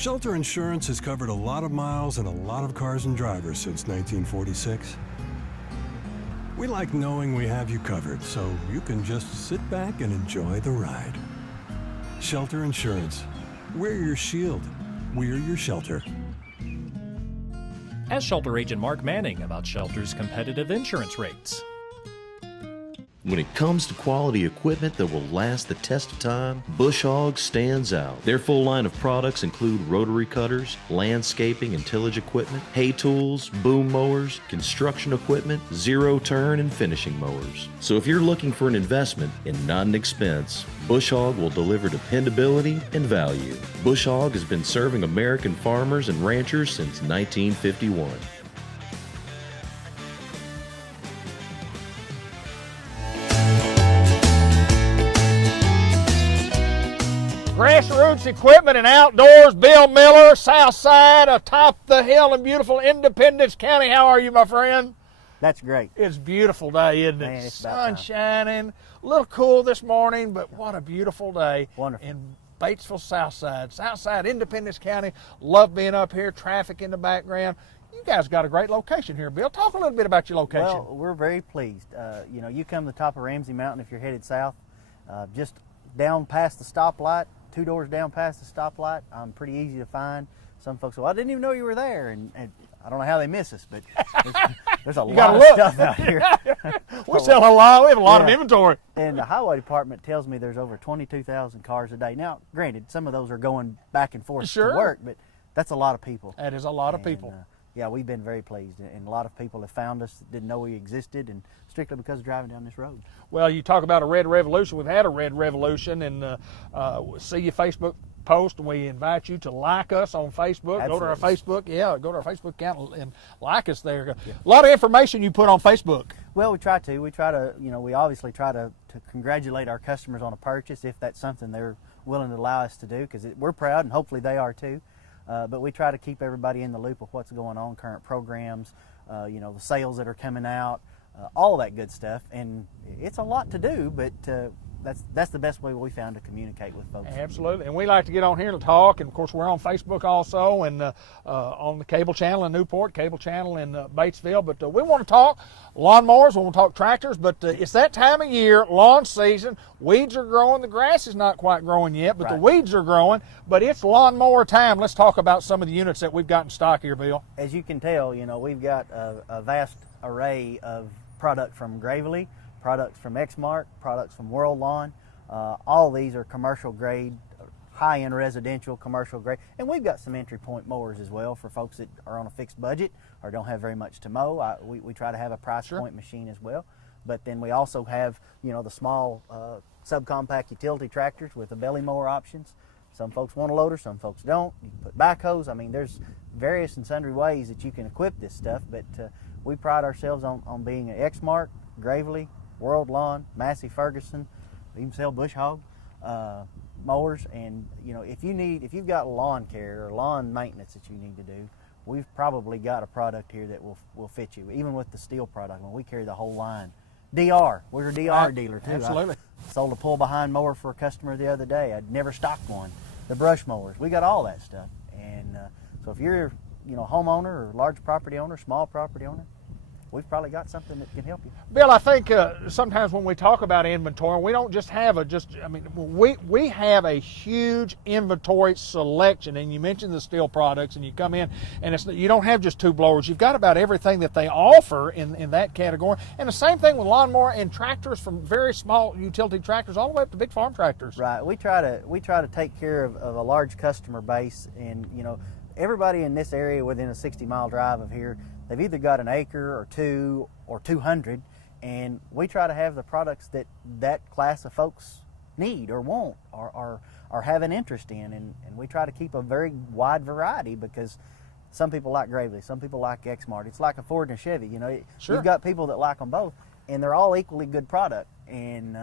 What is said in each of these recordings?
Shelter Insurance has covered a lot of miles and a lot of cars and drivers since 1946. We like knowing we have you covered, so you can just sit back and enjoy the ride. Shelter Insurance. We're your shield. We're your shelter. Ask Shelter Agent Mark Manning about Shelter's competitive insurance rates. When it comes to quality equipment that will last the test of time, Bush Hog stands out. Their full line of products include rotary cutters, landscaping and tillage equipment, hay tools, boom mowers, construction equipment, zero-turn and finishing mowers. So if you're looking for an investment and not an expense, Bush Hog will deliver dependability and value. Bush Hog has been serving American farmers and ranchers since 1951. Grassroots Equipment and Outdoors, Bill Miller, south side atop the hill in beautiful Independence County. How are you, my friend? That's great. It's a beautiful day, isn't it? Man, it's sun shining, a little cool this morning, but what a beautiful day. Wonderful. In Batesville, Southside, Independence County. Love being up here, traffic in the background. You guys got a great location here, Bill. Talk a little bit about your location. Well, we're very pleased. You come to the top of Ramsey Mountain if you're headed south, just down past the stoplight, 2 doors down past the stoplight. Pretty easy to find. Some folks say, well, I didn't even know you were there, and I don't know how they miss us, but there's a lot of stuff out here. We sell a lot. We have a lot of inventory. And the highway department tells me there's over 22,000 cars a day. Now, granted, some of those are going back and forth to work, but that's a lot of people. That is a lot of people. Yeah, we've been very pleased, and a lot of people have found us that didn't know we existed, and strictly because of driving down this road. Well, you talk about a red revolution. We've had a red revolution, and see your Facebook post, and we invite you to like us on Facebook. Absolutely. Go to our Facebook, go to our Facebook account and like us there. Yeah. A lot of information you put on Facebook. Well, we try to, we obviously try to congratulate our customers on a purchase if that's something they're willing to allow us to do, because we're proud, and hopefully they are too. But we try to keep everybody in the loop of what's going on, current programs, the sales that are coming out, all that good stuff. And it's a lot to do, but that's the best way we found to communicate with folks. Absolutely. And we like to get on here to talk. And, of course, we're on Facebook also, and on the cable channel in Newport, cable channel in Batesville. But we want to talk lawnmowers, we want to talk tractors. But it's that time of year, lawn season. Weeds are growing. The grass is not quite growing yet, but the weeds are growing. But it's lawnmower time. Let's talk about some of the units that we've got in stock here, Bill. As you can tell, we've got a vast array of product from Gravely, products from Exmark, products from World Lawn. All these are commercial grade, high-end residential commercial grade. And we've got some entry point mowers as well for folks that are on a fixed budget or don't have very much to mow. We try to have a price point machine as well. But then we also have, the small subcompact utility tractors with the belly mower options. Some folks want a loader, some folks don't. You can put backhoes. I mean, there's various and sundry ways that you can equip this stuff, but we pride ourselves on being an Exmark, Gravely, World Lawn, Massey Ferguson. We even sell Bush Hog mowers. And if you've got lawn care or lawn maintenance that you need to do, we've probably got a product here that will fit you. Even with the steel product, when we carry the whole line. DR, we're a DR dealer too. Absolutely. I sold a pull behind mower for a customer the other day. I'd never stocked one. The brush mowers, we got all that stuff. And so if you're a homeowner or large property owner, small property owner, we've probably got something that can help you. Bill, I think sometimes when we talk about inventory, we don't just have we have a huge inventory selection. And you mentioned the steel products, and you come in, and you don't have just two blowers. You've got about everything that they offer in that category. And the same thing with lawnmower and tractors, from very small utility tractors all the way up to big farm tractors. Right. We try to take care of a large customer base, and everybody in this area within a 60-mile drive of here, they've either got an acre or 2 or 200, and we try to have the products that class of folks need or want or have an interest in, and we try to keep a very wide variety, because some people like Gravely, some people like Exmark. It's like a Ford and a Chevy. You've got people that like them both, and they're all equally good product. And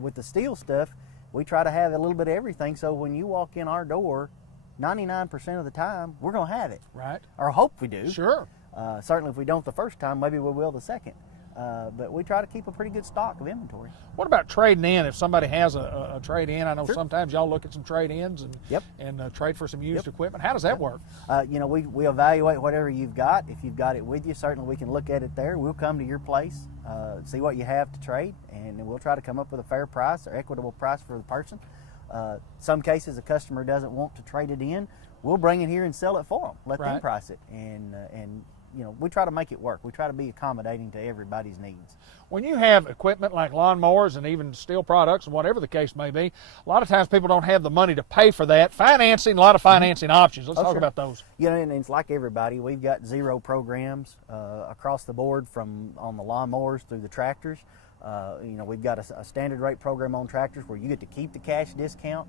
with the steel stuff, we try to have a little bit of everything, so when you walk in our door, 99% of the time, we're going to have it. Right. Or hope we do. Sure. Certainly if we don't the first time, maybe we will the second. but we try to keep a pretty good stock of inventory. What about trading in? If somebody has a trade in, I know Sure. sometimes y'all look at some trade ins and Yep. Trade for some used equipment. How does that work? We evaluate whatever you've got. If you've got it with you, certainly we can look at it there. We'll come to your place, see what you have to trade, and then we'll try to come up with a fair price or equitable price for the person. Some cases, a customer doesn't want to trade it in. We'll bring it here and sell it for them. Let them Right. price it, and we try to make it work. We try to be accommodating to everybody's needs. When you have equipment like lawnmowers and even steel products and whatever the case may be, a lot of times people don't have the money to pay for that. Financing, a lot of financing options. Let's talk Sure. about those. And it's like everybody. We've got zero programs across the board, from on the lawnmowers through the tractors. We've got a standard rate program on tractors where you get to keep the cash discount.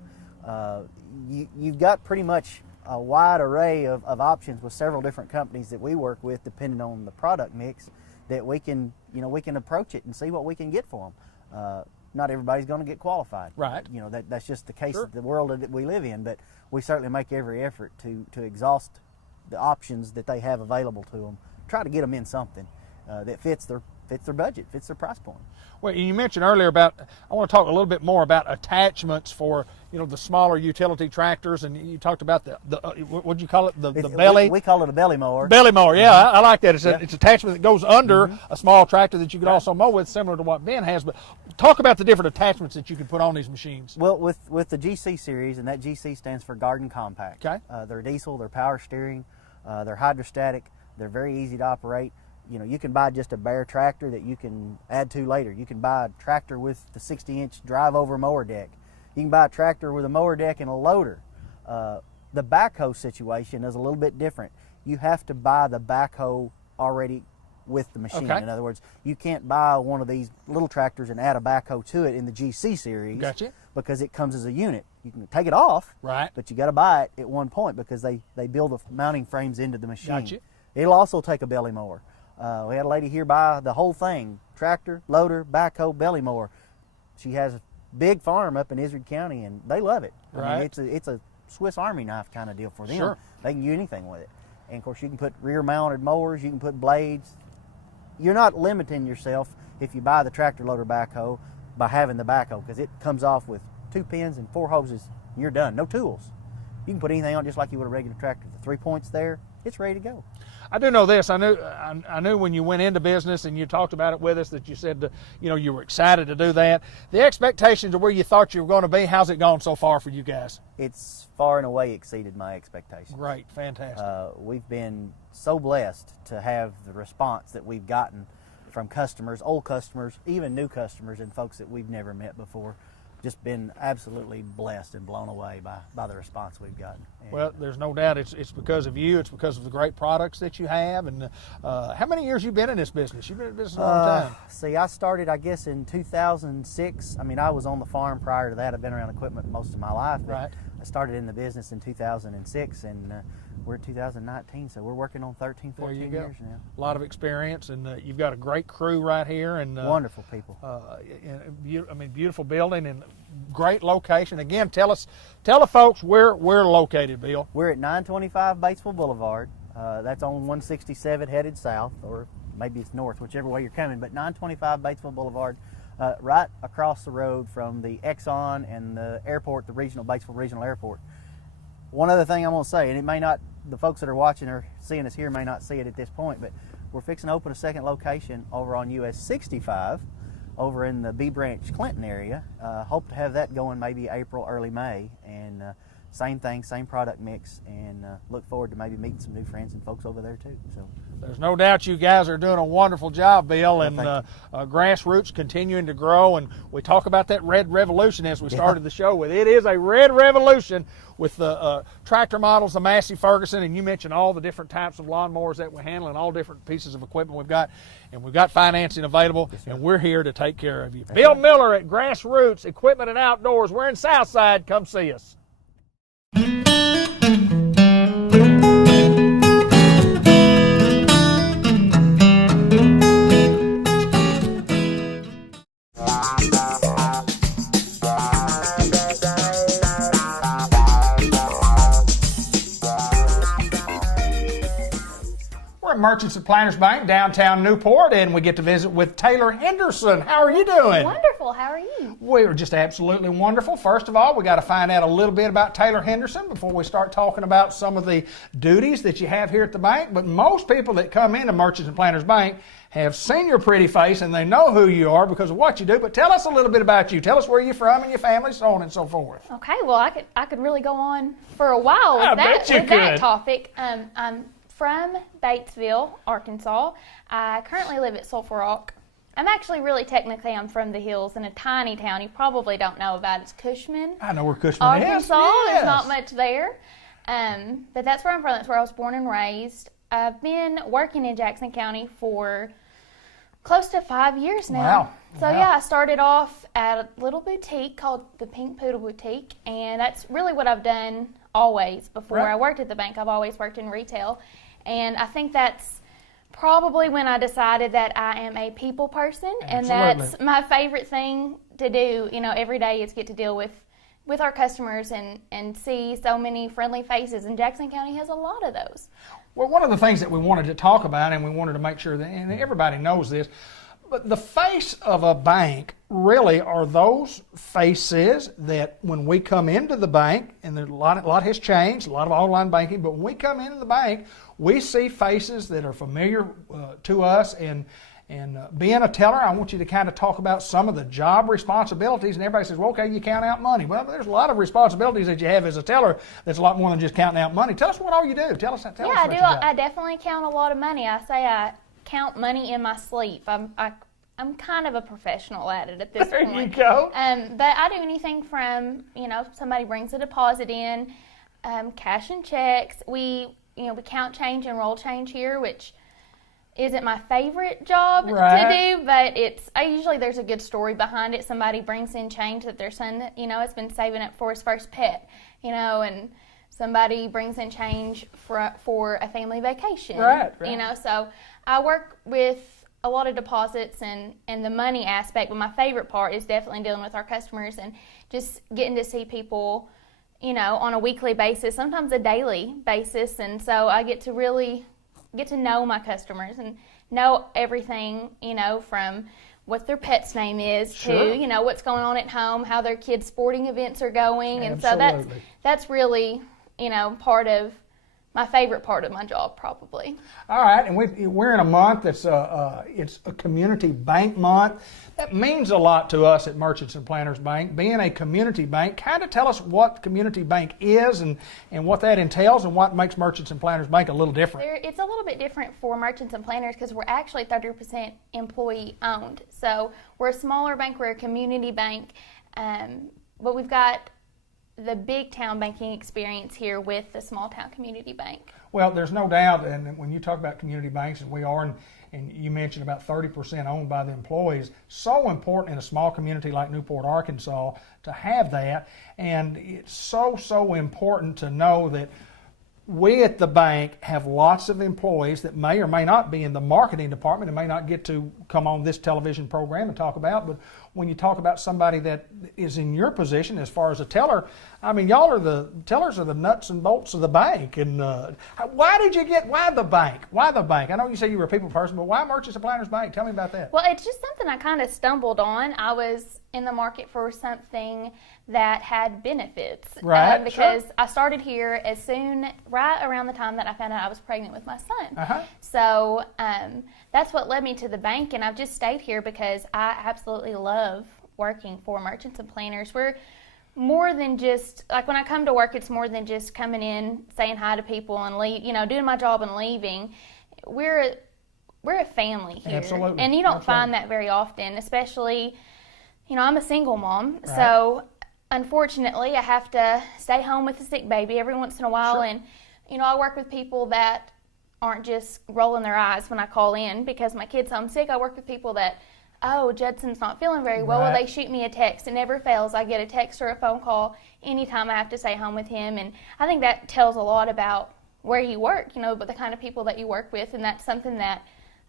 You've got pretty much a wide array of options with several different companies that we work with, depending on the product mix, that we can approach it and see what we can get for them. Not everybody's going to get qualified. Right. That's just the case Sure. of the world that we live in, but we certainly make every effort to exhaust the options that they have available to them. Try to get them in something that fits their budget, fits their price point. Well, you mentioned earlier about, I want to talk a little bit more about attachments for, the smaller utility tractors, and you talked about the what'd you call it, the belly? We call it a belly mower. Belly mower, yeah, I like that. It's Yeah. it's attachment that goes under a small tractor that you could also mow with, similar to what Ben has. But talk about the different attachments that you can put on these machines. Well, with the GC series, and that GC stands for Garden Compact. Okay. They're diesel, they're power steering, they're hydrostatic, they're very easy to operate. You can buy just a bare tractor that you can add to later. You can buy a tractor with the 60-inch drive-over mower deck. You can buy a tractor with a mower deck and a loader. The backhoe situation is a little bit different. You have to buy the backhoe already with the machine. Okay. In other words, you can't buy one of these little tractors and add a backhoe to it in the GC series. Gotcha. Because it comes as a unit. You can take it off, Right. but you got to buy it at one point because they build the mounting frames into the machine. Gotcha. It'll also take a belly mower. We had a lady here buy the whole thing: tractor, loader, backhoe, belly mower. She has a big farm up in Izard County, and they love it. I Right. mean, it's a Swiss Army knife kind of deal for them. Sure. They can do anything with it. And of course, you can put rear-mounted mowers. You can put blades. You're not limiting yourself if you buy the tractor loader backhoe by having the backhoe, because it comes off with 2 pins and 4 hoses. And you're done. No tools. You can put anything on just like you would a regular tractor. The 3 points there, it's ready to go. I do know this. I knew when you went into business and you talked about it with us that you said, you were excited to do that. The expectations of where you thought you were going to be, how's it gone so far for you guys? It's far and away exceeded my expectations. Great, fantastic. We've been so blessed to have the response that we've gotten from customers, old customers, even new customers, and folks that we've never met before. Just been absolutely blessed and blown away by the response we've gotten. And Well, there's no doubt it's because of you. It's because of the great products that you have. And how many years you been in this business? You've been in business a long time. See, I started, I guess, in 2006. I mean, I was on the farm prior to that. I've been around equipment most of my life. But Right. I started in the business in 2006, and we're 2019, so we're working on 13, There 14 you go. years now. A lot of experience, and you've got a great crew right here. And Wonderful people. Beautiful building and great location. Again, tell the folks where we're located, Bill. We're at 925 Batesville Boulevard. That's on 167 headed south, or maybe it's north, whichever way you're coming, but 925 Batesville Boulevard, right across the road from the Exxon and the airport, the Batesville Regional Airport. One other thing I'm going to say, and it may not, the folks that are watching or seeing us here may not see it at this point, but we're fixing to open a second location over on US 65 over in the B Branch Clinton area. Hope to have that going maybe April, early May, and same thing, same product mix, and look forward to maybe meeting some new friends and folks over there too. So There's no doubt you guys are doing a wonderful job, Bill, and thank grassroots continuing to grow. And we talk about that red revolution as we started the show with. It is a red revolution with the tractor models, the Massey Ferguson, and you mentioned all the different types of lawnmowers that we handle and all different pieces of equipment we've got. And we've got financing available, and we're here to take care of you. Bill Miller at Grassroots Equipment and Outdoors. We're in Southside. Come see us. Merchants and Planners Bank, downtown Newport, and we get to visit with Taylor Henderson. How are you doing? Wonderful. How are you? We are just absolutely wonderful. First of all, we got to find out a little bit about Taylor Henderson before we start talking about some of the duties that you have here at the bank. But most people that come into Merchants and Planners Bank have seen your pretty face and they know who you are because of what you do. But tell us a little bit about you. Tell us where you're from and your family, so on and so forth. Okay. Well, I could really go on for a while I with bet you that could. topic. I'm from Batesville, Arkansas. I currently live at Sulphur Rock. I'm from the hills in a tiny town you probably don't know about. It's Cushman, I know where Cushman is. Arkansas. Yes. There's not much there. But that's where I'm from. That's where I was born and raised. I've been working in Jackson County for close to 5 years now. Wow. So Wow. yeah, I started off at a little boutique called the Pink Poodle Boutique, and that's really what I've done always. Before Right. I worked at the bank, I've always worked in retail. And I think that's probably when I decided that I am a people person, and Absolutely. that's my favorite thing to do, every day is get to deal with our customers and see so many friendly faces, and Jackson County has a lot of those. Well, one of the things that we wanted to talk about, and we wanted to make sure that, and everybody knows this, but the face of a bank really are those faces that when we come into the bank, and a lot has changed, a lot of online banking, but when we come into the bank, we see faces that are familiar to us. And being a teller, I want you to kind of talk about some of the job responsibilities. And everybody says, well, okay, you count out money. Well, there's a lot of responsibilities that you have as a teller that's a lot more than just counting out money. Tell us what all you do. Tell us what Yeah, I you do. do. I definitely count a lot of money. I say I count money in my sleep. I'm kind of a professional at it at this There point. you go. But I do anything from, somebody brings a deposit in, cash and checks. We count change and roll change here, which isn't my favorite job Right. to do, but there's a good story behind it. Somebody brings in change that their son, has been saving up for his first pet, and somebody brings in change for a family vacation. Right. So I work with a lot of deposits and the money aspect, but my favorite part is definitely dealing with our customers and just getting to see people, on a weekly basis, sometimes a daily basis. And so I get to really get to know my customers and know everything, from what their pet's name is Sure. to, what's going on at home, how their kids' sporting events are going. And so Absolutely. that's really, my favorite part of my job, probably. All right, and we're in a month that's it's a community bank month. That means a lot to us at Merchants and Planners Bank. Being a community bank, kind of tell us what community bank is and what that entails and what makes Merchants and Planners Bank a little different. It's a little bit different for Merchants and Planners because we're actually 30% employee owned. So we're a smaller bank, we're a community bank, but we've got the big town banking experience here with the small town community bank. Well, there's no doubt, and when you talk about community banks, and we are, and you mentioned about 30% owned by the employees, so important in a small community like Newport, Arkansas, to have that. And it's so important to know that we at the bank have lots of employees that may or may not be in the marketing department and may not get to come on this television program and talk about, but when you talk about somebody that is in your position as far as a teller, I mean, tellers are the nuts and bolts of the bank. And why the bank? Why the bank? I know you say you were a people person, but why Merchants and Planners Bank? Tell me about that. Well, it's just something I kind of stumbled on. I was in the market for something that had benefits. Right, because sure. I started here right around the time that I found out I was pregnant with my son. Uh-huh. So that's what led me to the bank, and I've just stayed here because I absolutely love working for Merchants and Planners. We're more than just, like when I come to work, it's more than just coming in, saying hi to people and leave, doing my job and leaving. We're a family here. Absolutely. And you don't Absolutely. find that very often, especially, I'm a single mom, Right. so unfortunately I have to stay home with a sick baby every once in a while. Sure. And, I work with people that aren't just rolling their eyes when I call in because my kid's homesick. I work with people that, oh, Judson's not feeling very well. Right. Well, they shoot me a text. It never fails. I get a text or a phone call anytime I have to stay home with him. And I think that tells a lot about where you work, but the kind of people that you work with. And that's something that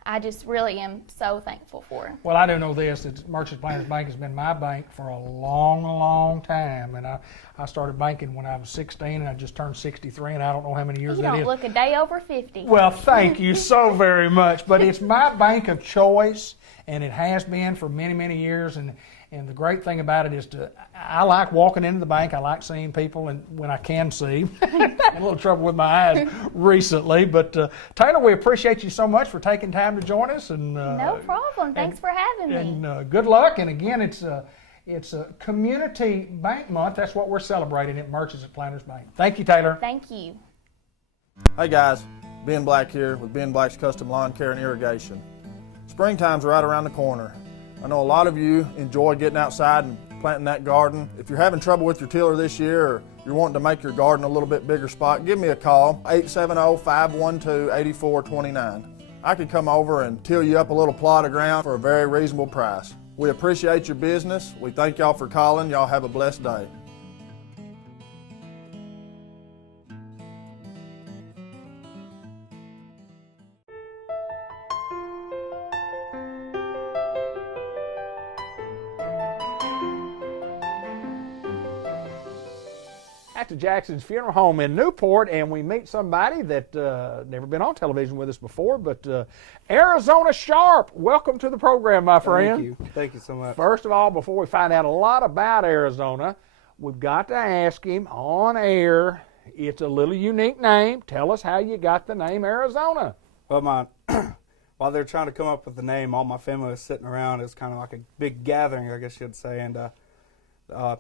I just really am so thankful for. Well, I do know this, that Merchants Planners Bank has been my bank for a long, long time. And I started banking when I was 16, and I just turned 63, and I don't know how many years You that don't is. look a day over 50. Well, thank you so very much. But it's my bank of choice, and it has been for many, many years. And the great thing about it is I like walking into the bank. I like seeing people, and when I can see. Had a little trouble with my eyes recently. But Taylor, we appreciate you so much for taking time to join us. And No problem. Thanks for having me. And good luck. And again, it's a Community Bank Month. That's what we're celebrating at Merchants at Planners Bank. Thank you, Taylor. Thank you. Hey guys, Ben Black here with Ben Black's Custom Lawn Care and Irrigation. Springtime's right around the corner. I know a lot of you enjoy getting outside and planting that garden. If you're having trouble with your tiller this year, or you're wanting to make your garden a little bit bigger spot, give me a call, 870-512-8429. I can come over and till you up a little plot of ground for a very reasonable price. We appreciate your business. We thank y'all for calling. Y'all have a blessed day. At the Jackson's Funeral Home in Newport, and we meet somebody that never been on television with us before, but Arizona Sharp. Welcome to the program, my friend. Thank you so much. First of all, before we find out a lot about Arizona, we've got to ask him on air. It's a little unique name. Tell us how you got the name Arizona. Well, while they're trying to come up with the name, all my family was sitting around. It was kind of like a big gathering, I guess you'd say, and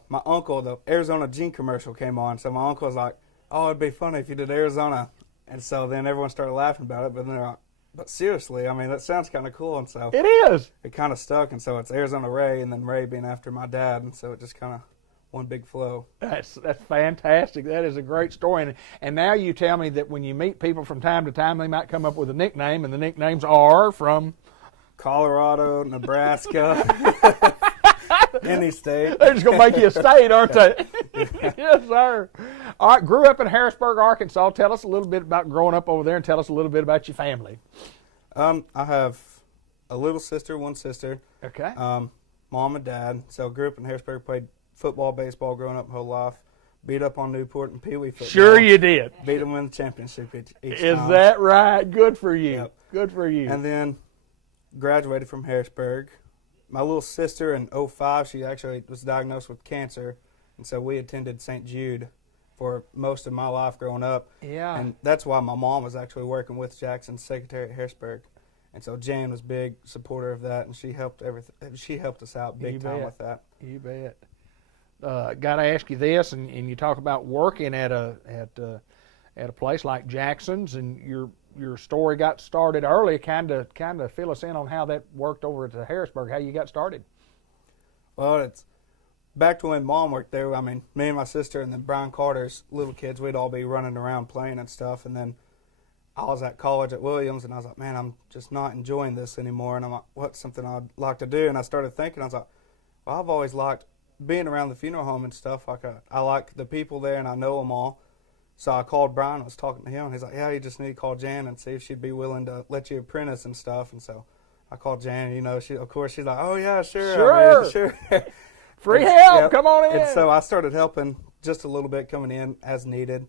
my uncle, the Arizona Gene commercial came on, so my uncle was like, oh, it'd be funny if you did Arizona. And so then everyone started laughing about it, but then they're like, but seriously, I mean, that sounds kind of cool. And so It is. it kind of stuck, and so it's Arizona Ray, and then Ray being after my dad, and so it just kind of one big flow. That's fantastic. That is a great story. And now you tell me that when you meet people from time to time, they might come up with a nickname, and the nicknames are from Colorado, Nebraska, any state. They're just going to make you a state, aren't they? Yes, sir. All right, grew up in Harrisburg, Arkansas. Tell us a little bit about growing up over there, and tell us a little bit about your family. I have a little sister, one sister. Okay. Mom and dad. So grew up in Harrisburg, played football, baseball growing up my whole life. Beat up on Newport and Pee Wee football. Sure you did. Beat them in the championship each Is time. that right? Good for you. Yep. Good for you. And then graduated from Harrisburg. My little sister in 2005, she actually was diagnosed with cancer, and so we attended St. Jude for most of my life growing up. Yeah. And that's why my mom was actually working with Jackson's secretary at Harrisburg. And so Jan was a big supporter of that, and she helped us out big time with that. You bet. Got to ask you this, and you talk about working at a place like Jackson's, and your story got started early. Kind of fill us in on how that worked over at Harrisburg, how you got started. Well, it's back to when Mom worked there. I mean, me and my sister and then Brian Carter's little kids, we'd all be running around playing and stuff. And then I was at college at Williams, and I was like, man, I'm just not enjoying this anymore. And I'm like, what's something I'd like to do? And I started thinking, I was like, well, I've always liked being around the funeral home and stuff. Like I like the people there, and I know them all. So I called Brian, I was talking to him, and he's like, yeah, you just need to call Jan and see if she'd be willing to let you apprentice and stuff. And so I called Jan, you know, she's like, oh, yeah, sure. Sure. I mean, sure. Free help, Yep. come on in. And so I started helping just a little bit coming in as needed.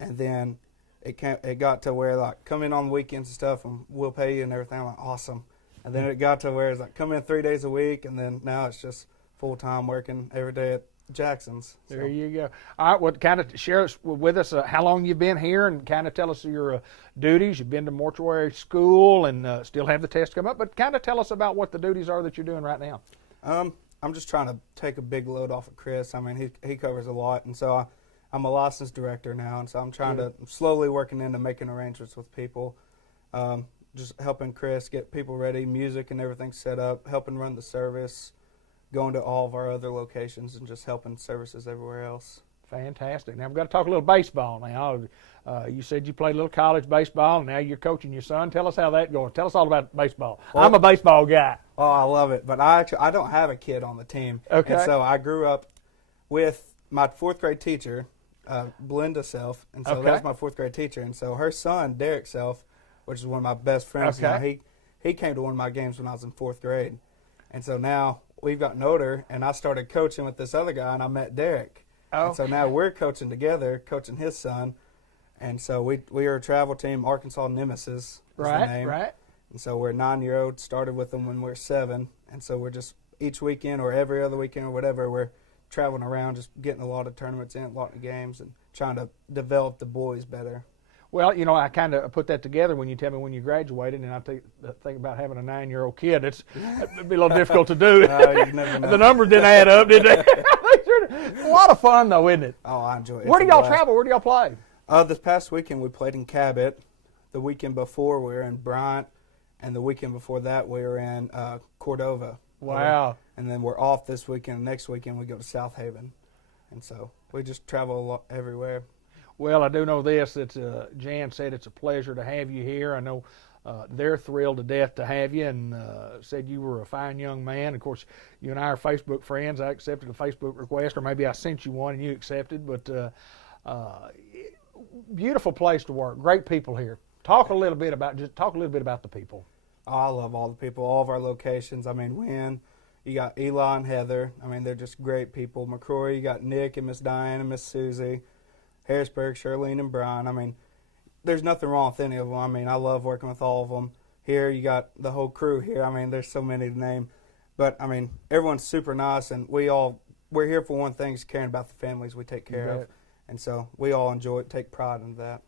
And then it got to where, like, come in on the weekends and stuff, and we'll pay you and everything. I'm like, awesome. And then it got to where it's like, come in 3 days a week, and then now it's just full-time working every day at Jackson's. So. There you go. All right, well, kind of share with us how long you've been here, and kind of tell us your duties. You've been to mortuary school and still have the test come up, but kind of tell us about what the duties are that you're doing right now. I'm just trying to take a big load off of Chris. I mean, he covers a lot, and so I'm a licensed director now, and so I'm trying to slowly working into making arrangements with people, just helping Chris get people ready, music and everything set up, helping run the service, going to all of our other locations, and just helping services everywhere else. Fantastic. Now, we've got to talk a little baseball now. You said you played a little college baseball, and now you're coaching your son. Tell us how that's going. Tell us all about baseball. Well, I'm a baseball guy. Oh, I love it. But I don't have a kid on the team. Okay. And so I grew up with my fourth grade teacher, Belinda Self, and so Okay. that was my fourth grade teacher. And so her son, Derek Self, which is one of my best friends now, Okay. he came to one of my games when I was in 4th grade. And so now we've gotten older, and I started coaching with this other guy, and I met Derek. Oh. And so now we're coaching together, coaching his son. And so we are a travel team, Arkansas Nemesis is the name. Right. And so we're a 9-year-old, started with them when we were 7. And so we're just each weekend or every other weekend or whatever, we're traveling around, just getting a lot of tournaments in, a lot of games, and trying to develop the boys better. Well, you know, I kind of put that together when you tell me when you graduated, and I think about having a 9-year-old kid. It'd be a little difficult to do. You never know. The numbers didn't add up, did they? It's a lot of fun, though, isn't it? Oh, I enjoy it. Where do y'all travel? Where do y'all play? This past weekend we played in Cabot. The weekend before we were in Bryant, and the weekend before that we were in Cordova. Wow. And then we're off this weekend. Next weekend we go to South Haven. And so we just travel a lot everywhere. Well, I do know this, that Jan said it's a pleasure to have you here. I know they're thrilled to death to have you, and said you were a fine young man. Of course, you and I are Facebook friends. I accepted a Facebook request, or maybe I sent you one and you accepted. But beautiful place to work. Great people here. Talk a little bit about the people. Oh, I love all the people, all of our locations. I mean, Wynn, you got Eli and Heather. I mean, they're just great people. McCrory, you got Nick and Miss Diane and Miss Susie. Harrisburg, Charlene and Brian. I mean, there's nothing wrong with any of them. I mean, I love working with all of them. Here, you got the whole crew here. I mean, there's so many to name. But, I mean, everyone's super nice, and we're here for one thing, is caring about the families we take care of. And so we all enjoy it, take pride in that.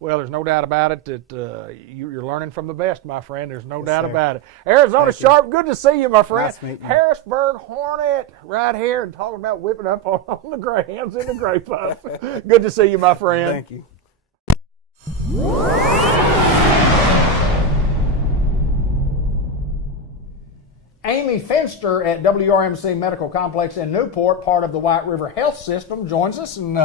Well, there's no doubt about it that you're learning from the best, my friend. There's no doubt about it. Arizona Sharp, good to see you, my friend. Nice meeting you. Harrisburg Hornet, right here, and talking about whipping up on the Greyhounds in the Grey Puff. Good to see you, my friend. Thank you. Amy Finster at WRMC Medical Complex in Newport, part of the White River Health System, joins us, and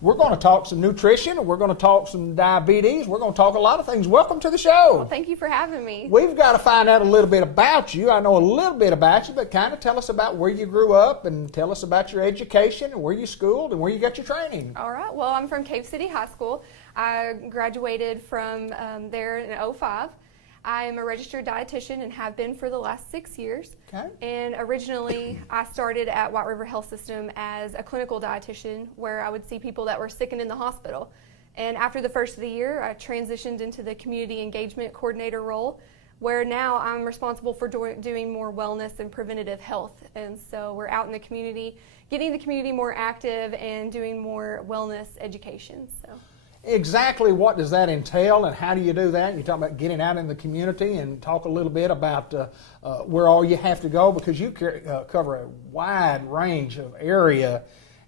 we're going to talk some nutrition, and we're going to talk some diabetes. We're going to talk a lot of things. Welcome to the show. Well, thank you for having me. We've got to find out a little bit about you. I know a little bit about you, but kind of tell us about where you grew up and tell us about your education and where you schooled and where you got your training. All right. Well, I'm from Cave City High School. I graduated from there in 2005. I am a registered dietitian and have been for the last 6 years. Okay. And originally, I started at White River Health System as a clinical dietitian, where I would see people that were sick and in the hospital. And after the first of the year, I transitioned into the community engagement coordinator role, where now I'm responsible for doing more wellness and preventative health. And so we're out in the community, getting the community more active and doing more wellness education. So. Exactly what does that entail, and how do you do that? You talk about getting out in the community, and talk a little bit about where all you have to go, because you cover a wide range of area,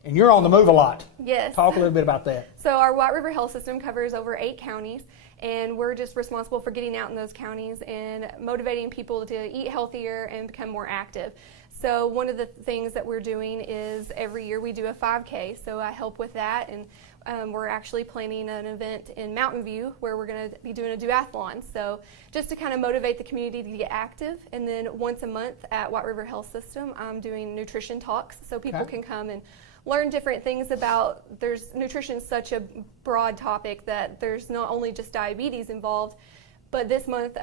and you're on the move a lot. Yes. Talk a little bit about that. So our White River Health System covers over 8 counties, and we're just responsible for getting out in those counties and motivating people to eat healthier and become more active. So one of the things that we're doing is every year we do a 5K, so I help with that, and we're actually planning an event in Mountain View where we're going to be doing a duathlon. So just to kind of motivate the community to get active. And then once a month at White River Health System, I'm doing nutrition talks so people can come and learn different things about, nutrition is such a broad topic that there's not only just diabetes involved, but this month,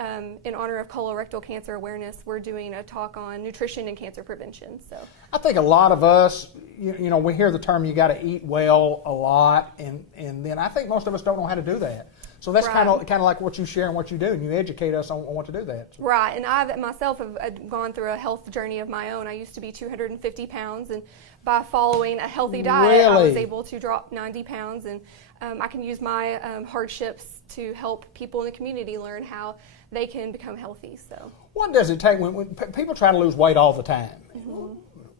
in honor of colorectal cancer awareness, we're doing a talk on nutrition and cancer prevention. So I think a lot of us, you know, we hear the term you got to eat well a lot, and then I think most of us don't know how to do that. So that's kind of like what you share and what you do, and you educate us on what to do that. Right, and I myself have gone through a health journey of my own. I used to be 250 pounds, and by following a healthy diet, I was able to drop 90 pounds, and I can use my hardships to help people in the community learn how they can become healthy. So, what does it take when people try to lose weight all the time? Mm-hmm.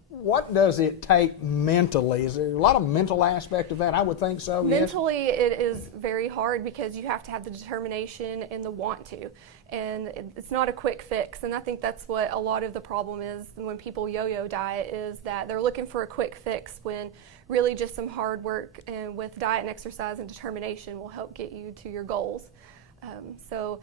What does it take mentally? Is there a lot of mental aspect of that? I would think so. Mentally, it is very hard because you have to have the determination and the want to. And it's not a quick fix. And I think that's what a lot of the problem is when people yo-yo diet, is that they're looking for a quick fix when really just some hard work and with diet and exercise and determination will help get you to your goals. So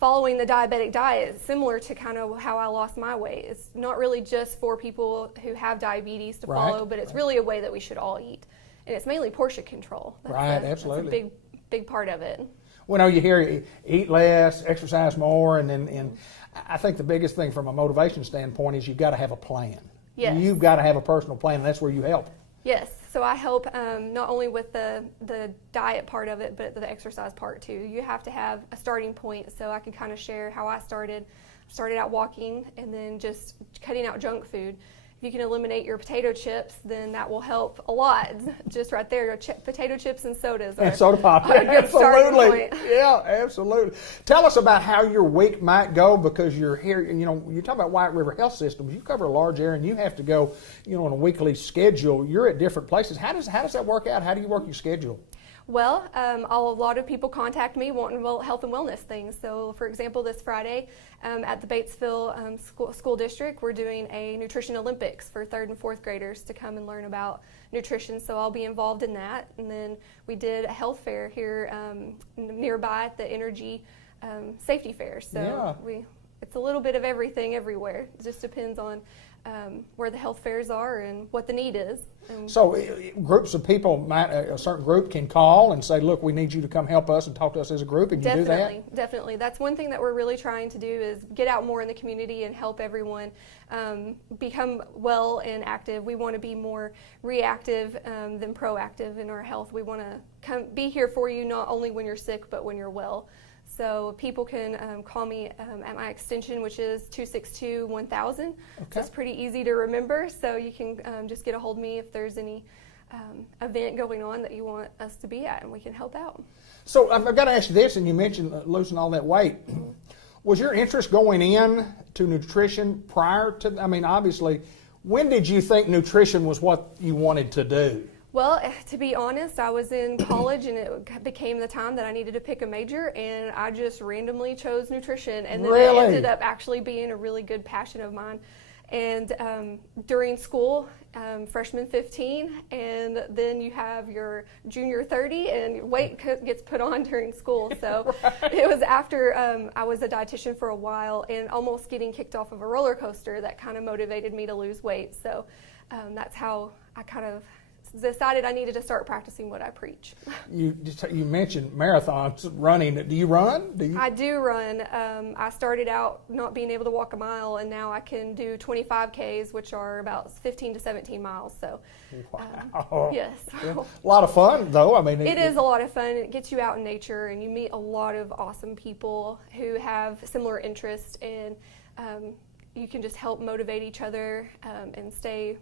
following the diabetic diet is similar to kind of how I lost my weight. It's not really just for people who have diabetes to follow, but it's really a way that we should all eat. And it's mainly portion control. Absolutely. That's a big part of it. Well, no, you hear eat less, exercise more, and I think the biggest thing from a motivation standpoint is you've got to have a plan. Yes. You've got to have a personal plan, and that's where you help. Yes, so I help not only with the diet part of it, but the exercise part too. You have to have a starting point, so I can kind of share how I started. Started out walking and then just cutting out junk food. If you can eliminate your potato chips, then that will help a lot. Just right there, potato chips and sodas. And soda pop. Are a good starting Absolutely. point. Yeah, absolutely. Tell us about how your week might go, because you're here, you know, you talk about White River Health Systems. You cover a large area and you have to go, you know, on a weekly schedule. You're at different places. How does that work out? How do you work your schedule? Well, a lot of people contact me wanting health and wellness things. So, for example, this Friday at the Batesville school district, we're doing a nutrition Olympics for 3rd and 4th graders to come and learn about nutrition. So I'll be involved in that. And then we did a health fair here nearby at the Energy Safety Fair. So it's a little bit of everything everywhere. It just depends on where the health fairs are and what the need is. So groups of people, a certain group can call and say, look, we need you to come help us and talk to us as a group, and you do that? Definitely. That's one thing that we're really trying to do is get out more in the community and help everyone become well and active. We want to be more reactive than proactive in our health. We want to be here for you not only when you're sick, but when you're well. So people can call me at my extension, which is 262-1000. Okay. So it's pretty easy to remember. So you can just get a hold of me if there's any event going on that you want us to be at, and we can help out. So I've got to ask you this, and you mentioned losing all that weight. Was your interest going in to nutrition prior to, I mean, obviously, when did you think nutrition was what you wanted to do? Well, to be honest, I was in college and it became the time that I needed to pick a major, and I just randomly chose nutrition, and then it ended up actually being a really good passion of mine. And during school, freshman 15, and then you have your junior 30, and weight gets put on during school. So it was after I was a dietitian for a while and almost getting kicked off of a roller coaster that kind of motivated me to lose weight. So that's how I kind of decided I needed to start practicing what I preach. You mentioned marathons, running. Do you run? I do run. I started out not being able to walk a mile, and now I can do 25 Ks, which are about 15 to 17 miles. So, wow. Yes. Yeah. A lot of fun, though. I mean, it is a lot of fun. It gets you out in nature, and you meet a lot of awesome people who have similar interests, and you can just help motivate each other and stay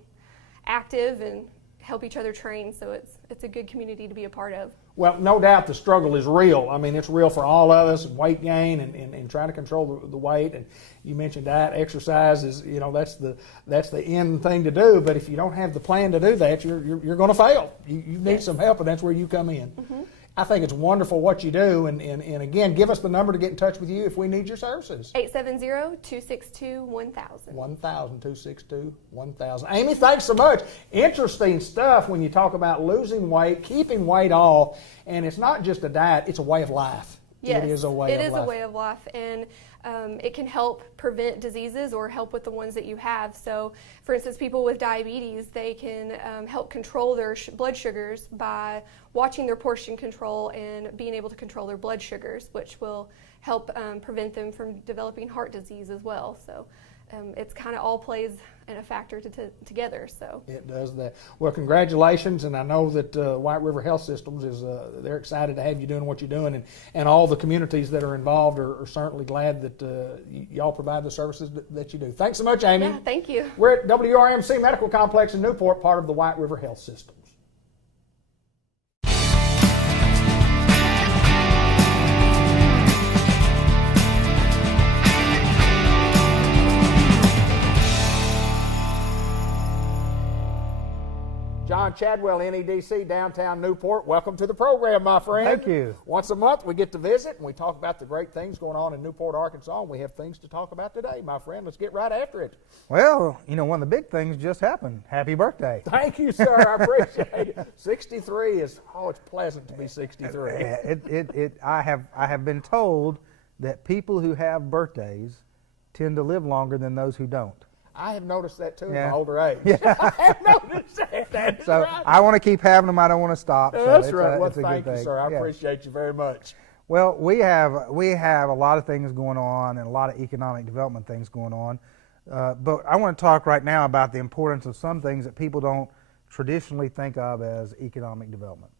active and help each other train, so it's a good community to be a part of. Well, no doubt the struggle is real. I mean, it's real for all of us, weight gain and trying to control the weight. And you mentioned diet, exercise is, you know, that's the end thing to do. But if you don't have the plan to do that, you're going to fail. You need some help, and that's where you come in. Mm-hmm. I think it's wonderful what you do, and again, give us the number to get in touch with you if we need your services. 870-262-1000. 262-1000. Amy, thanks so much. Interesting stuff when you talk about losing weight, keeping weight off, and it's not just a diet, it's a way of life. Yes, it is a way of life. It is a way of life, and it can help prevent diseases or help with the ones that you have. So, for instance, people with diabetes, they can help control their blood sugars by watching their portion control and being able to control their blood sugars, which will help prevent them from developing heart disease as well. So it's kind of all plays in a factor together. So it does that. Well, congratulations, and I know that White River Health Systems is they're excited to have you doing what you're doing, and all the communities that are involved are certainly glad that y'all provide the services that you do. Thanks so much, Amy. Yeah, thank you. We're at WRMC Medical Complex in Newport, part of the White River Health Systems. John Chadwell, NEDC, downtown Newport. Welcome to the program, my friend. Thank you. Once a month, we get to visit, and we talk about the great things going on in Newport, Arkansas, and we have things to talk about today, my friend. Let's get right after it. Well, you know, one of the big things just happened. Happy birthday. Thank you, sir. I appreciate it. 63 is, it's pleasant to be 63. I have been told that people who have birthdays tend to live longer than those who don't. I have noticed that too in my older age. Yeah. I have noticed that. So right. I want to keep having them. I don't want to stop. So That's right. It's a Thank good you, thing. sir. I appreciate you very much. Well, we have a lot of things going on and a lot of economic development things going on, but I want to talk right now about the importance of some things that people don't traditionally think of as economic development.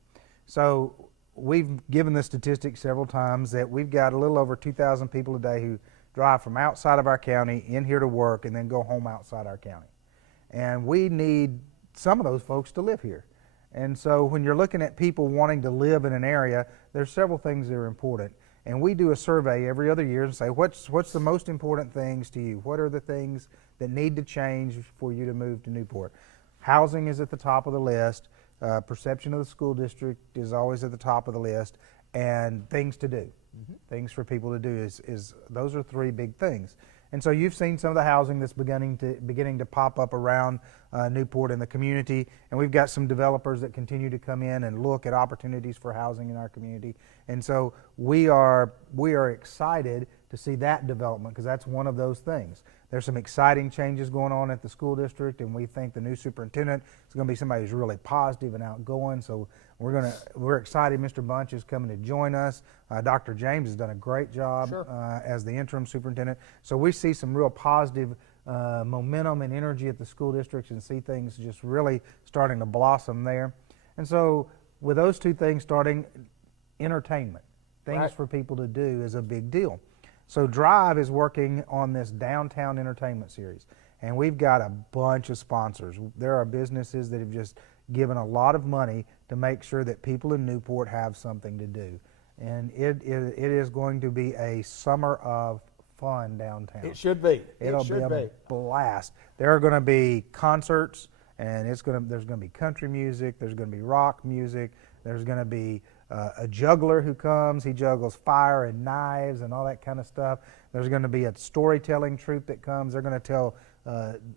So we've given the statistic several times that we've got a little over 2,000 people a day who drive from outside of our county in here to work and then go home outside our county. And we need some of those folks to live here. And so when you're looking at people wanting to live in an area, there's several things that are important. And we do a survey every other year and say, what's the most important things to you? What are the things that need to change for you to move to Newport? Housing is at the top of the list. Perception of the school district is always at the top of the list. And things to do. Things for people to do is those are three big things. And so you've seen some of the housing that's beginning to pop up around Newport in the community, and we've got some developers that continue to come in and look at opportunities for housing in our community. And so we are excited to see that development, because that's one of those things. There's some exciting changes going on at the school district, and we think the new superintendent is going to be somebody who's really positive and outgoing. So we're excited Mr. Bunch is coming to join us. Dr. James has done a great job as the interim superintendent. So we see some real positive momentum and energy at the school districts, and see things just really starting to blossom there. And so with those two things starting, entertainment, things for people to do is a big deal. So Drive is working on this downtown entertainment series, and we've got a bunch of sponsors. There are businesses that have just given a lot of money to make sure that people in Newport have something to do. And it is going to be a summer of fun downtown. It should be. It'll be a blast. There are going to be concerts, and there's going to be country music, there's going to be rock music, there's going to be a juggler who comes. He juggles fire and knives and all that kind of stuff. There's going to be a storytelling troupe that comes. They're going to tell,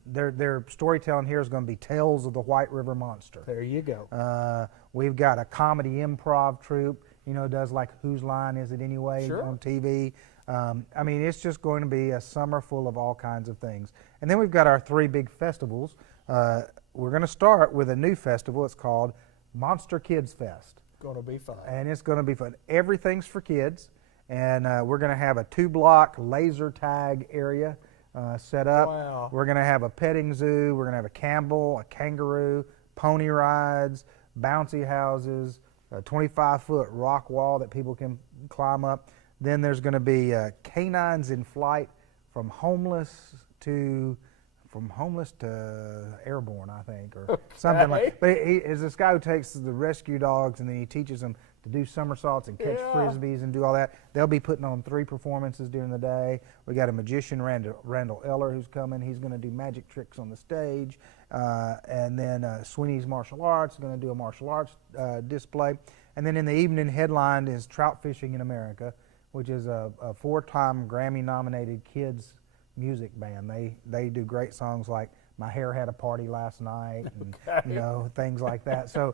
their storytelling here is going to be Tales of the White River Monster. There you go. We've got a comedy improv troupe, does like Whose Line Is It Anyway on TV. I mean, it's just going to be a summer full of all kinds of things. And then we've got our three big festivals. We're going to start with a new festival. It's called Monster Kids Fest. Going to be fun. And it's going to be fun. Everything's for kids, and we're going to have a 2-block laser tag area set up. Wow. We're going to have a petting zoo. We're going to have a Campbell, a kangaroo, pony rides, bouncy houses, a 25-foot rock wall that people can climb up. Then there's going to be canines in flight from homeless to airborne, I think, or something like that. But he is this guy who takes the rescue dogs and then he teaches them to do somersaults and catch frisbees and do all that. They'll be putting on 3 performances during the day. We got a magician, Randall Eller, who's coming. He's going to do magic tricks on the stage. And then Sweeney's Martial Arts is going to do a martial arts display. And then in the evening, headlined is Trout Fishing in America, which is a 4-time Grammy-nominated kids music band. They do great songs like My Hair Had a Party Last Night and things like that. So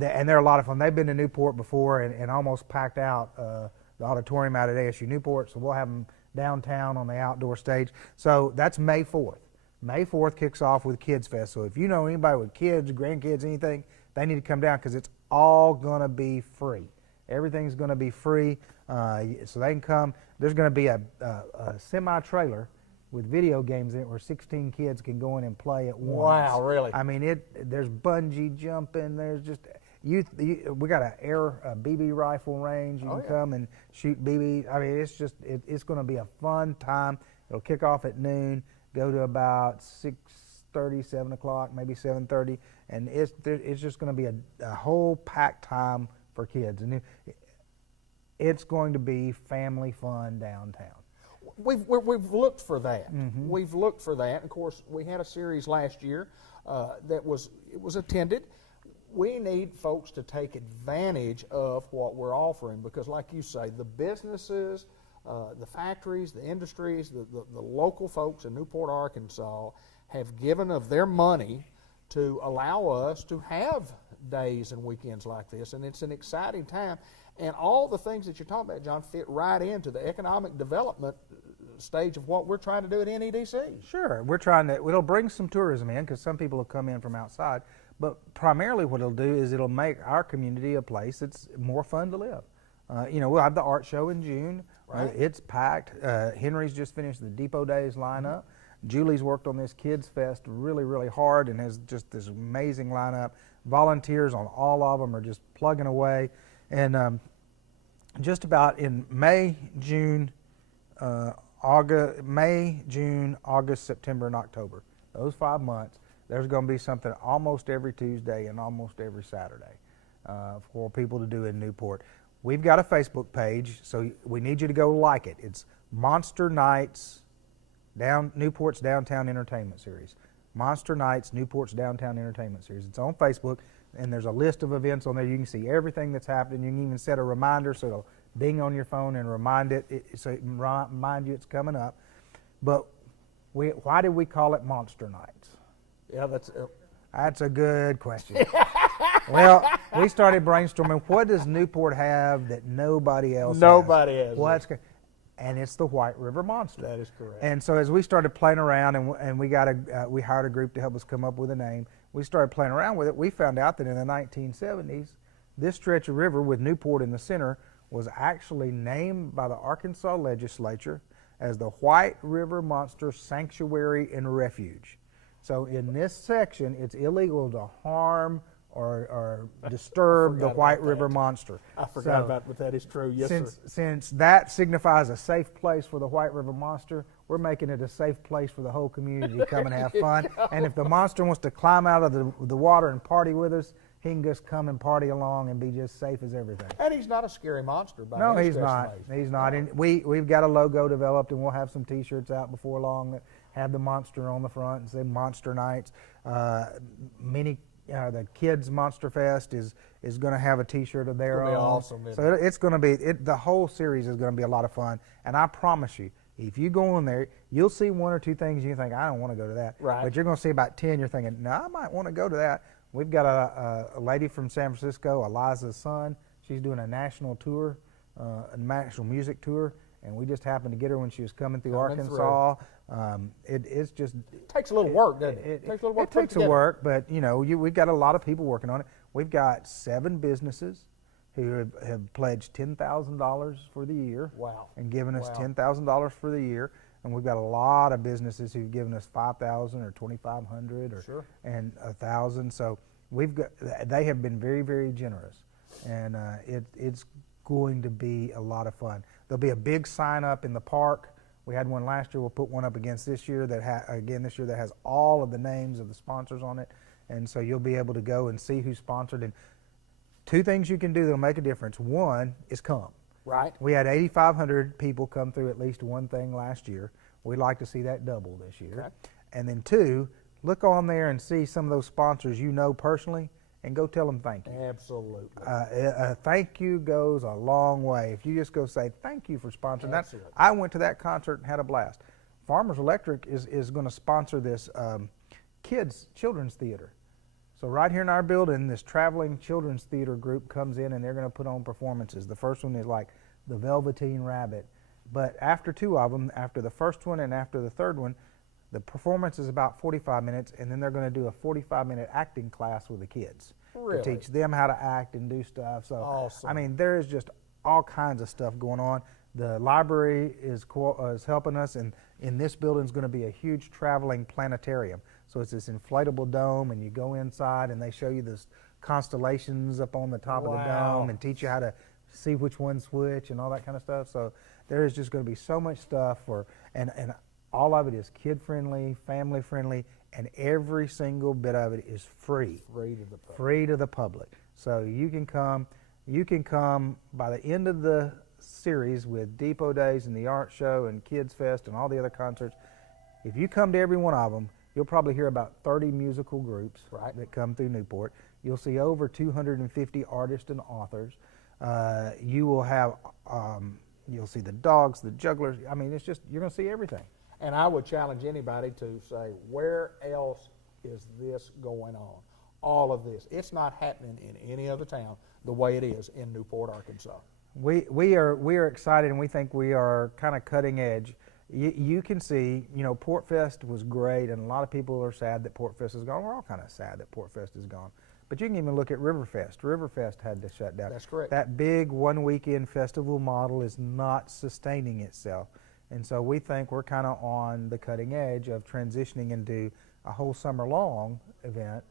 and they're a lot of fun. They've been to Newport before and almost packed out the auditorium out at ASU Newport, so we'll have them downtown on the outdoor stage. So that's May 4th. May 4th kicks off with Kids Fest. So if you know anybody with kids, grandkids, anything, they need to come down, because it's all going to be free. Everything's going to be free, so they can come. There's going to be a semi-trailer with video games in it where 16 kids can go in and play at once. Wow, really? I mean, there's bungee jumping. There's just we got a BB rifle range. You can come and shoot BB. I mean, it's going to be a fun time. It'll kick off at noon, go to about 6:30, 7 o'clock, maybe 7:30, and it's just going to be a whole packed time for kids, and it's going to be family fun downtown. We've looked for that. We've looked for that. Of course, we had a series last year that was attended. We need folks to take advantage of what we're offering, because, like you say, the businesses, the factories, the industries, the local folks in Newport, Arkansas, have given of their money to allow us to have days and weekends like this, and it's an exciting time. And all the things that you're talking about, John, fit right into the economic development stage of what we're trying to do at NEDC. Sure, it'll bring some tourism in, because some people will come in from outside, but primarily what it'll do is it'll make our community a place that's more fun to live. We'll have the art show in June. It's packed. Henry's just finished the Depot Days lineup. Julie's worked on this Kids Fest really, really hard and has just this amazing lineup. Volunteers on all of them are just plugging away. And just about in May, June, August, September, and October, those 5 months, there's going to be something almost every Tuesday and almost every Saturday for people to do in Newport. We've got a Facebook page, so we need you to go like it. It's Monster Nights, Newport's Downtown Entertainment Series. Monster Nights, Newport's Downtown Entertainment Series. It's on Facebook, and there's a list of events on there. You can see everything that's happening. You can even set a reminder so it'll ding on your phone and remind you it's coming up. But why did we call it Monster Nights? Yeah, That's a good question. Well, we started brainstorming, what does Newport have that nobody else has? And it's the White River Monster. That is correct. And so as we started playing around, and we hired a group to help us come up with a name, we started playing around with it. We found out that in the 1970s, this stretch of river with Newport in the center was actually named by the Arkansas legislature as the White River Monster Sanctuary and Refuge. So in this section, it's illegal to harm or disturb the White River Monster. I forgot about it, but that is true. Yes, sir. Since that signifies a safe place for the White River Monster, we're making it a safe place for the whole community to come and have fun. And if the monster wants to climb out of the water and party with us, he can just come and party along and be just safe as everything. And he's not a scary monster by No, any he's stretch of not. the imagination. He's not. And we've got a logo developed, and we'll have some T-shirts out before long that have the monster on the front and say Monster Nights. The Kids Monster Fest is going to have a T-shirt of their own. It'll be awesome. So it's going to be the whole series is going to be a lot of fun. And I promise you, if you go in there, you'll see one or two things you think, I don't want to go to that. Right. But you're going to see about 10. You're thinking, no, I might want to go to that. We've got a lady from San Francisco, Eliza's son. She's doing a national tour, a national music tour, and we just happened to get her when she was coming through Arkansas. It's just It takes a little work, doesn't it? It takes a little work. It takes a work, but we've got a lot of people working on it. We've got 7 businesses who have pledged $10,000 for the year. Wow. And given us $10,000 for the year. And we've got a lot of businesses who've given us $5,000 or $2,500 and $1,000. So they have been very, very generous, and it's going to be a lot of fun. There'll be a big sign up in the park. We had one last year. We'll put one up against this year that has all of the names of the sponsors on it, and so you'll be able to go and see who's sponsored. And 2 things you can do that'll make a difference. One is come. Right. We had 8,500 people come through at least one thing last year. We'd like to see that double this year. Okay. And then 2, look on there and see some of those sponsors you know personally and go tell them thank you. Absolutely. A thank you goes a long way. If you just go say thank you for sponsoring that. Absolutely. I went to that concert and had a blast. Farmers Electric is going to sponsor this children's theater. So right here in our building, this traveling children's theater group comes in and they're going to put on performances. The first one is like the Velveteen Rabbit. But after 2 of them, after the first one and after the third one, the performance is about 45 minutes, and then they're going to do a 45-minute acting class with the kids Really? to teach them how to act and do stuff. So, Awesome. I mean, there is just all kinds of stuff going on. The library is helping us, and in this building is going to be a huge traveling planetarium. So it's this inflatable dome, and you go inside, and they show you the constellations up on the top of the dome and teach you how to see which one's which and all that kind of stuff. So there is just going to be so much stuff and all of it is kid-friendly, family-friendly, and every single bit of it is free. Free to the public. So you can come. You can come by the end of the series with Depot Days and the Art Show and Kids Fest and all the other concerts. If you come to every one of them, you'll probably hear about 30 musical groups that come through Newport. You'll see over 250 artists and authors. You will have, you'll see the dogs, the jugglers. I mean, it's just, you're going to see everything. And I would challenge anybody to say, where else is this going on? All of this. It's not happening in any other town the way it is in Newport, Arkansas. We are excited, and we think we are kind of cutting edge. You can see, Port Fest was great, and a lot of people are sad that Port Fest is gone. We're all kind of sad that Port Fest is gone. But you can even look at Riverfest. Riverfest had to shut down. That's correct. That big one-weekend festival model is not sustaining itself. And so we think we're kind of on the cutting edge of transitioning into a whole summer-long event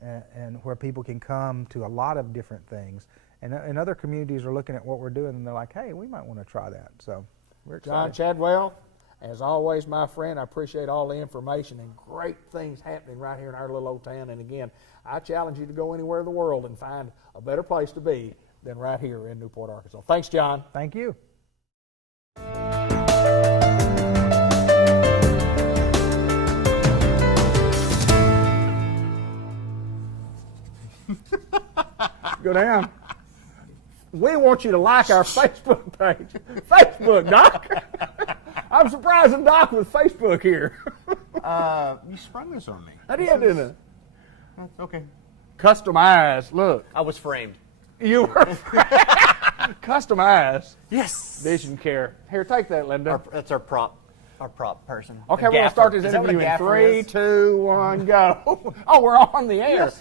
and where people can come to a lot of different things. And other communities are looking at what we're doing, and they're like, hey, we might want to try that. So we're John excited. Chadwell, as always, my friend, I appreciate all the information and great things happening right here in our little old town. And again, I challenge you to go anywhere in the world and find a better place to be than right here in Newport, Arkansas. Thanks, John. Thank you. Go down. We want you to like our Facebook page. Facebook, Doc. I'm surprising Doc with Facebook here. You sprung this on me. I did, didn't I? Okay. Customized. Look, I was framed. you were customized Yes. vision care. Here, take that, Linda. That's our prop person. Okay, The we're going to gaffer. start this Is that what a interview in gaffer 3, is? 2, 1, go. Oh, we're on the air. Yes.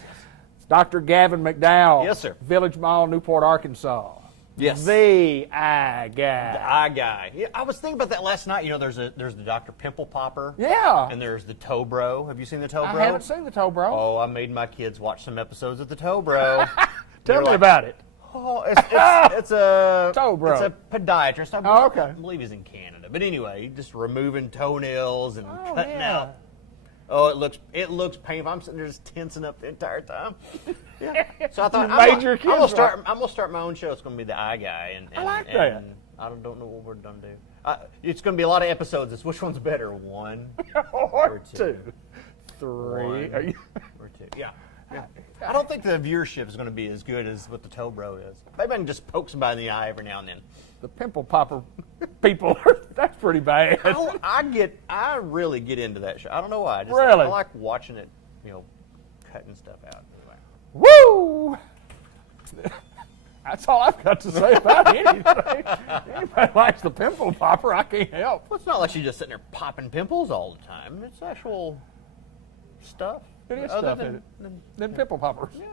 Dr. Gavin McDowell. Yes, sir. Village Mall, Newport, Arkansas. Yes. The eye guy. The eye guy. Yeah, I was thinking about that last night. You know, there's the Dr. Pimple Popper. Yeah. And there's the Toe Bro. Have you seen the Toe Bro? I haven't seen the toe, bro. Oh, I made my kids watch some episodes of the Toe Bro. Tell me about it. Oh, it's a Toe Bro. It's a podiatrist. Oh, okay. I believe he's in Canada. But anyway, just removing toenails and cutting yeah. out. Oh, it looks painful. I'm sitting there just tensing up the entire time. Yeah. So I thought You I'm made your gonna kids start my own show. It's gonna be the eye guy, and I like that. And I don't know what we're gonna do. It's gonna be a lot of episodes. It's which one's better, 1 or two. 3. One Are you? or 2. Yeah. I don't think the viewership is going to be as good as what the Toe Bro is. Maybe I can just poke somebody in the eye every now and then. The pimple popper people, that's pretty bad. I really get into that show. I don't know why. Really? I like watching it, cutting stuff out. Anyway. Woo! That's all I've got to say about anything. Anybody likes the pimple popper, I can't help. Well, it's not like you're just sitting there popping pimples all the time. It's actual stuff. It is other stuff in it. than Than pimple poppers. Yeah.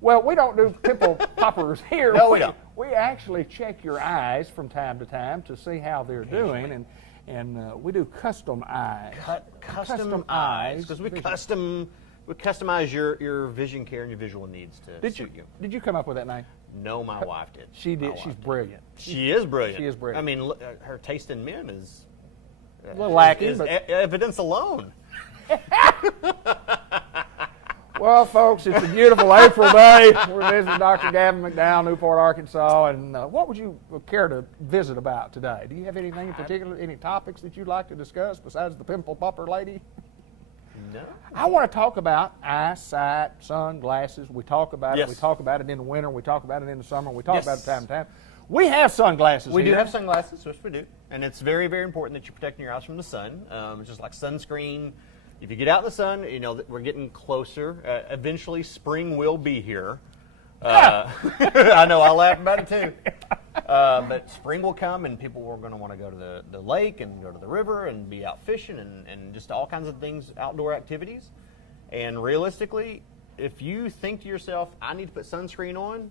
Well, we don't do pimple poppers here. No, we don't. We actually check your eyes from time to time to see how they're doing, and we do custom eyes. Custom eyes, because we customize your vision care and your visual needs to suit you. Did you come up with that name? No, my wife did. She did. My She's wife did. brilliant. She is brilliant. She is brilliant. I mean, her taste in men is A little lacking, is but evidence alone. well, folks, it's a beautiful April day. We're visiting Dr. Gavin McDowell, Newport, Arkansas, and what would you care to visit about today? Do you have anything in particular, any topics that you'd like to discuss besides the pimple popper lady? No. I want to talk about eyesight, sunglasses. We talk about it. Yes. We talk about it in the winter. We talk about it in the summer. We talk Yes. about it time to time. We have sunglasses We here. do have sunglasses, which we do, and it's very, very important that you're protecting your eyes from the sun. It's just like sunscreen. If you get out in the sun, that we're getting closer. Eventually, spring will be here. I know, I laugh about it too. But spring will come, and people are going to want to go to the lake and go to the river and be out fishing and just all kinds of things, outdoor activities. And realistically, if you think to yourself, I need to put sunscreen on,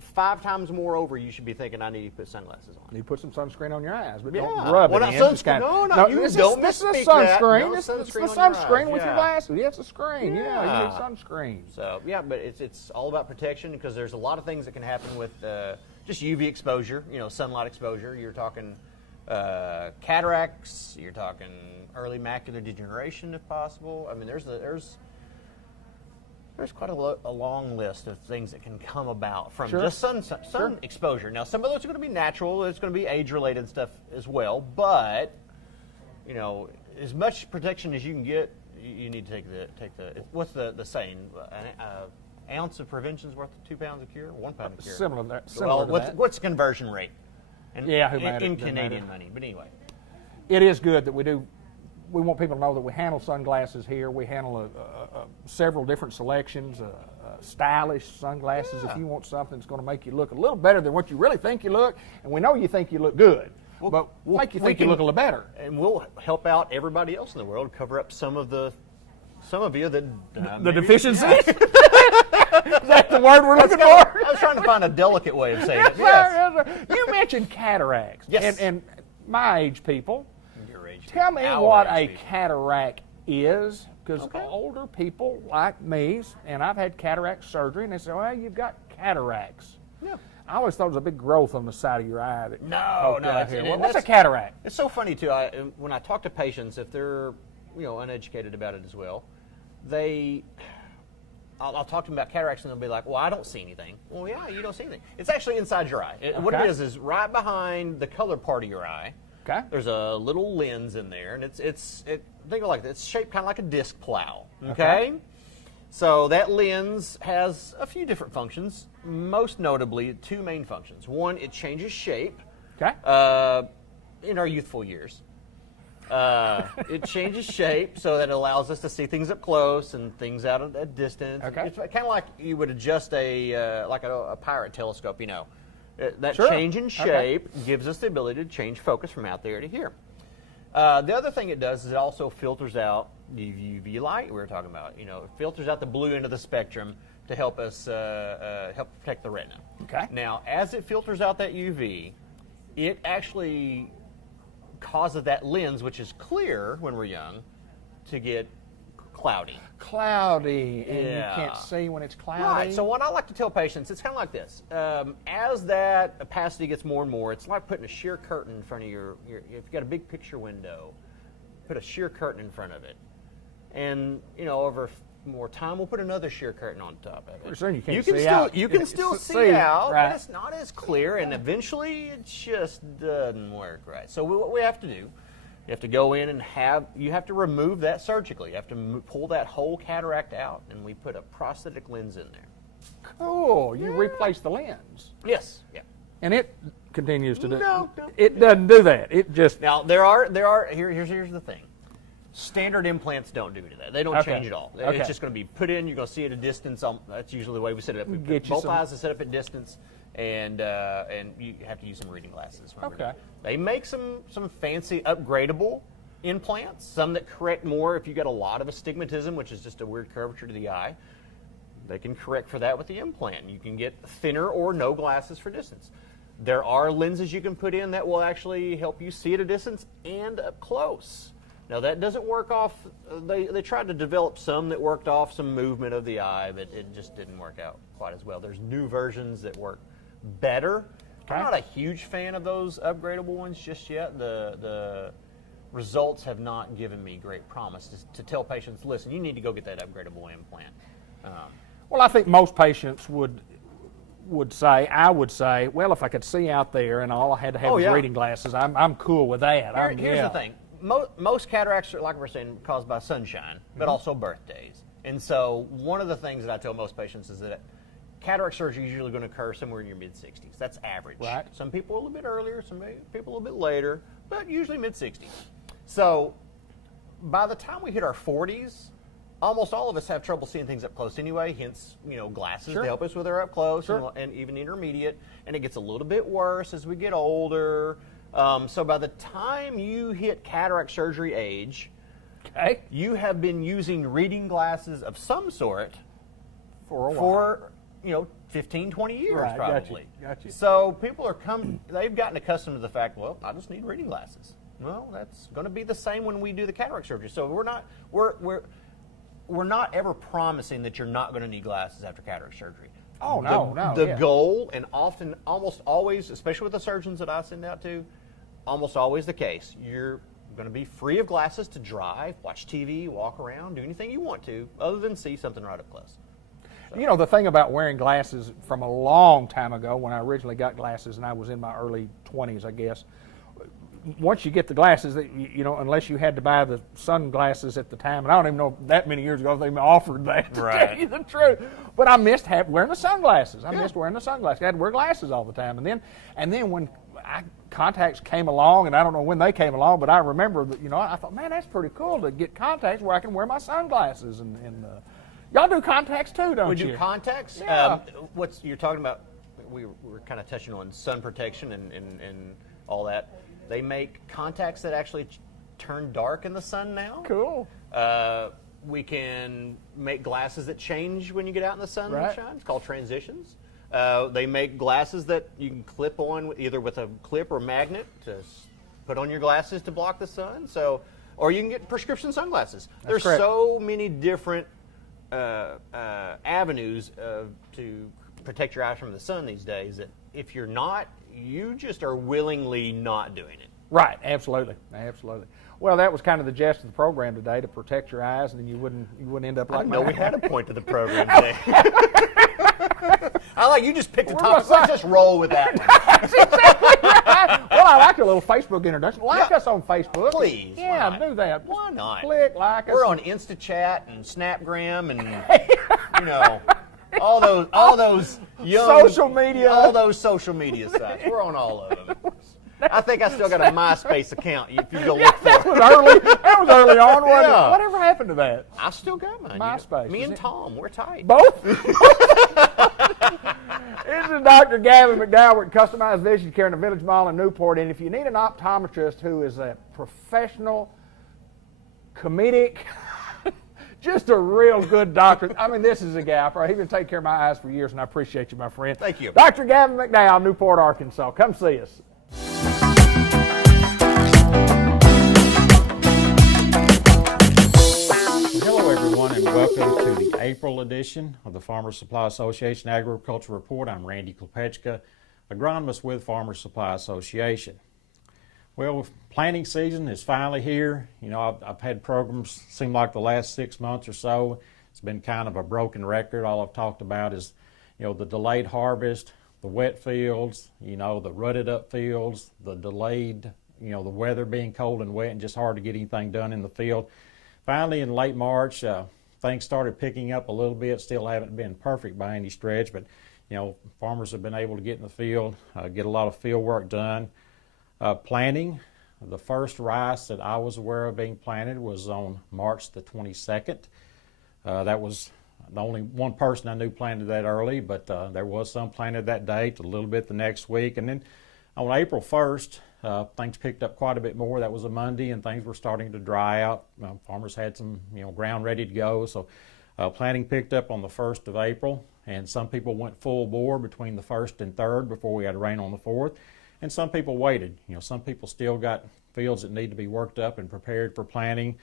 5 times more over, you should be thinking, I need to put sunglasses on. You put some sunscreen on your eyes, but Yeah. don't rub Well, it not in. sunscreen. Just kinda- No, you don't this is a misspeak that. sunscreen. No This is the sunscreen on your sunscreen eyes, with your yeah. glasses. Yeah, it's a screen. Yeah, you Yeah. need sunscreen. So yeah, but it's all about protection because there's a lot of things that can happen with just UV exposure. Sunlight exposure. You're talking cataracts. You're talking early macular degeneration if possible. I mean, there's quite a long list of things that can come about from Sure. just sun exposure. Now, some of those are going to be natural. It's going to be age-related stuff as well. But as much protection as you can get, you need to take the. What's the saying? An ounce of prevention is worth 2 pounds of cure. 1 pound of cure. Similar to Well, that. what's the conversion rate? And Yeah, who in matters? Doesn't Canadian matter. money. But anyway. It is good that we do. We want people to know that we handle sunglasses here. We handle several different selections, stylish sunglasses. Yeah. If you want something that's going to make you look a little better than what you really think you look, and we know you think you look good, but make you think you look a little better. And we'll help out everybody else in the world, cover up some of you that The deficiencies. Is that the word we're looking for? I was trying to find a delicate way of saying it. Yes. You mentioned cataracts. Yes. And my age people, Your age. tell me Our what age a people. cataract is, because Okay. older people like me, and I've had cataract surgery, and they say, well, you've got cataracts. Yeah. I always thought it was a big growth on the side of your eye. That No, poked out here. and Well, what's a that's- cataract? It's so funny too. When I talk to patients, if they're uneducated about it as well, I'll talk to them about cataracts, and they'll be like, "Well, I don't see anything." Well, yeah, you don't see anything. It's actually inside your eye. What it Okay. is right behind the colored part of your eye. Okay. There's a little lens in there, and think of it like this. It's shaped kind of like a disc plow. Okay. Okay. So that lens has a few different functions. Most notably, two main functions. One, it changes shape. Okay. In our youthful years. It changes shape so that it allows us to see things up close and things out at a distance. Okay. It's kind of like you would adjust a pirate telescope, That Sure. change in shape gives us the ability to change focus from out there to here. The other thing it does is it also filters out the UV light we were talking about. It filters out the blue end of the spectrum to help us help protect the retina. Okay. Now, as it filters out that UV, it actually causes that lens, which is clear when we're young, to get cloudy. Cloudy, and Yeah. you can't see when it's cloudy. Right. So what I like to tell patients, it's kind of like this. As that opacity gets more and more, it's like putting a sheer curtain in front of your if you've got a big picture window, put a sheer curtain in front of it. And, over more time, we'll put another sheer curtain on top of it. Pretty soon you can't can see still, out. You can still See, see out, right. but it's not as clear, and eventually it just doesn't work right. So what we have to do, you have to go in and you have to remove that surgically. You have to pull that whole cataract out, and we put a prosthetic lens in there. Cool. You replace the lens. Yes. Yeah. And it continues to do No. It doesn't do that. It just Now here's the thing. Standard implants don't do that. They don't Okay. change at all. Okay. It's just going to be put in. You're going to see it at a distance. That's usually the way we set it up. We Get put you both some- eyes are set up at distance, and you have to use some reading glasses. when we're Okay. doing it. They make some fancy upgradable implants. Some that correct more if you got a lot of astigmatism, which is just a weird curvature to the eye. They can correct for that with the implant. You can get thinner or no glasses for distance. There are lenses you can put in that will actually help you see at a distance and up close. Now that doesn't work off. They tried to develop some that worked off some movement of the eye, but it just didn't work out quite as well. There's new versions that work better. Okay. I'm not a huge fan of those upgradable ones just yet. The results have not given me great promise to tell patients, listen, you need to go get that upgradable implant. well, I think most patients would say, I would say, well, if I could see out there and all I had to have Oh, was yeah. reading glasses, I'm cool with that. Here's the thing. Most cataracts are, like we're saying, caused by sunshine, but also birthdays. And so one of the things that I tell most patients is that cataract surgery is usually going to occur somewhere in your mid-60s. That's average. Right. Some people a little bit earlier, some people a little bit later, but usually mid-60s. So by the time we hit our 40s, almost all of us have trouble seeing things up close anyway, hence, glasses Sure. to help us with our up close Sure. and even intermediate. And it gets a little bit worse as we get older. So by the time you hit cataract surgery age, Okay. you have been using reading glasses of some sort For a while. for 15, 20 years Right, got you, probably. got you. So people they've gotten accustomed to the fact, well, I just need reading glasses. Well, that's going to be the same when we do the cataract surgery. So we're not ever promising that you're not going to need glasses after cataract surgery. Oh, no. The yeah. goal, and often, almost always, especially with the surgeons that I send out to, almost always the case, you're going to be free of glasses to drive, watch TV, walk around, do anything you want to, other than see something right up close. The thing about wearing glasses from a long time ago, when I originally got glasses and I was in my early 20s, I guess, once you get the glasses, unless you had to buy the sunglasses at the time, and I don't even know that many years ago if they even offered that, to tell you the truth. But I missed wearing the sunglasses. I missed wearing the sunglasses. I had to wear glasses all the time. And then when contacts came along, and I don't know when they came along, but I remember that, I thought, man, that's pretty cool to get contacts where I can wear my sunglasses. And y'all do contacts too, don't you? We do contacts. Yeah. What you're talking about, we were kind of touching on sun protection and all that. They make contacts that actually turn dark in the sun now. Cool. We can make glasses that change when you get out in the sunshine. Right. It's called transitions. They make glasses that you can clip on either with a clip or magnet to put on your glasses to block the sun. So, or you can get prescription sunglasses. There's correct. so many different avenues to protect your eyes from the sun these days that if you're not, you just are willingly not doing it. Right, absolutely, absolutely. Well, that was kind of the gist of the program today, to protect your eyes, and then you wouldn't end up like I know my we had a point to the program today. I like you just picked a topic. my Let's just roll with that one. Well, I like a little Facebook introduction. Like us on Facebook. Please, Yeah, why not? do that. Why not? Click, like us. We're on InstaChat and Snapgram and you know all those young Social media. all those social media sites. We're on all of them. I think I still got a MySpace account if you go look for That it. was early. That was early on, wasn't Yeah. it? Whatever happened to that? I still got mine. MySpace, Me is and it? Tom, we're tight. Both? This is Dr. Gavin McDowell with Customized Vision Care in the Village Mall in Newport. And if you need an optometrist who is a professional, comedic, just a real good doctor, I mean, this is a guy. He's been taking care of my eyes for years, and I appreciate you, my friend. Thank you. Dr. Gavin McDowell, Newport, Arkansas. Come see us. Hello, everyone, and welcome to the April edition of the Farmers Supply Association Agriculture Report. I'm Randy Klepechka, agronomist with Farmers Supply Association. Well, planting season is finally here. You know, I've had programs seem like the last 6 months or so. It's been kind of a broken record. All I've talked about is, you know, the delayed harvest, the wet fields, you know, the rutted up fields, the delayed, you know, the weather being cold and wet and just hard to get anything done in the field. Finally, in late March, things started picking up a little bit. Still haven't been perfect by any stretch, but, you know, farmers have been able to get in the field, get a lot of field work done. Planting, the first rice that I was aware of being planted was on March the 22nd. That was the only one person I knew planted that early, but there was some planted that date, a little bit the next week. And then on April 1st, things picked up quite a bit more. That was a Monday, and things were starting to dry out. Farmers had some, you know, ground ready to go. So planting picked up on the 1st of April, and some people went full bore between the 1st and 3rd before we had rain on the 4th. And some people waited. You know, some people still got fields that need to be worked up and prepared for planting.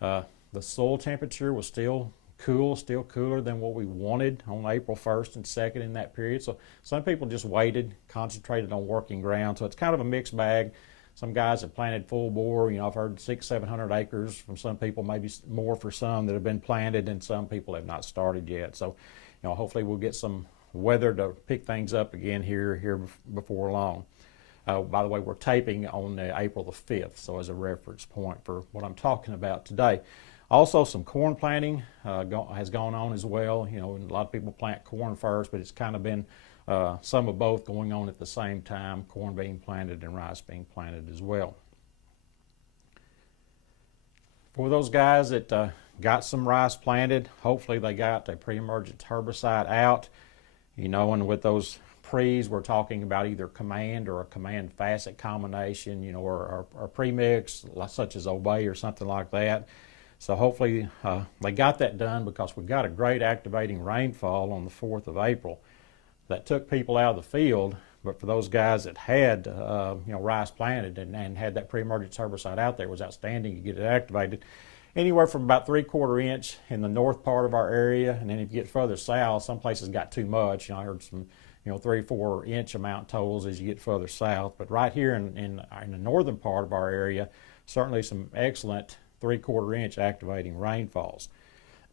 The soil temperature was still cool, still cooler than what we wanted on April 1st and 2nd in that period. So some people just waited, concentrated on working ground. So it's kind of a mixed bag. Some guys have planted full bore. You know, I've heard 600-700 acres from some people, maybe more for some that have been planted, and some people have not started yet. So, you know, hopefully we'll get some weather to pick things up again here before long. By the way, we're taping on April the 5th, so as a reference point for what I'm talking about today. Also, some corn planting has gone on as well. You know, a lot of people plant corn first, but it's kind of been some of both going on at the same time, corn being planted and rice being planted as well. For those guys that got some rice planted, hopefully they got a pre-emergent herbicide out. You know, and with those pre's, we're talking about either command or a command facet combination, you know, or premix, such as Obey or something like that. So hopefully they got that done, because we got a great activating rainfall on the 4th of April that took people out of the field. But for those guys that had you know, rice planted and had that pre-emergence herbicide out there, it was outstanding to get it activated. Anywhere from about 3/4 inch in the north part of our area, and then if you get further south, some places got too much. You know, I heard some, you know, 3-4 inch amount totals as you get further south. But right here in the northern part of our area, certainly some excellent 3/4 inch activating rainfalls.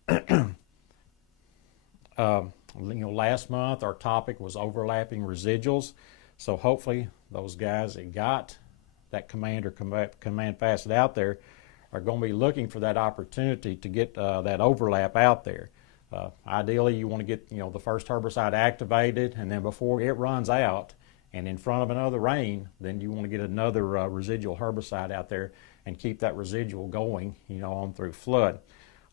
You know, last month our topic was overlapping residuals, so hopefully those guys that got that command or command facet out there are going to be looking for that opportunity to get that overlap out there. Ideally, you want to get, you know, the first herbicide activated, and then before it runs out and in front of another rain, then you want to get another residual herbicide out there and keep that residual going, you know, on through flood.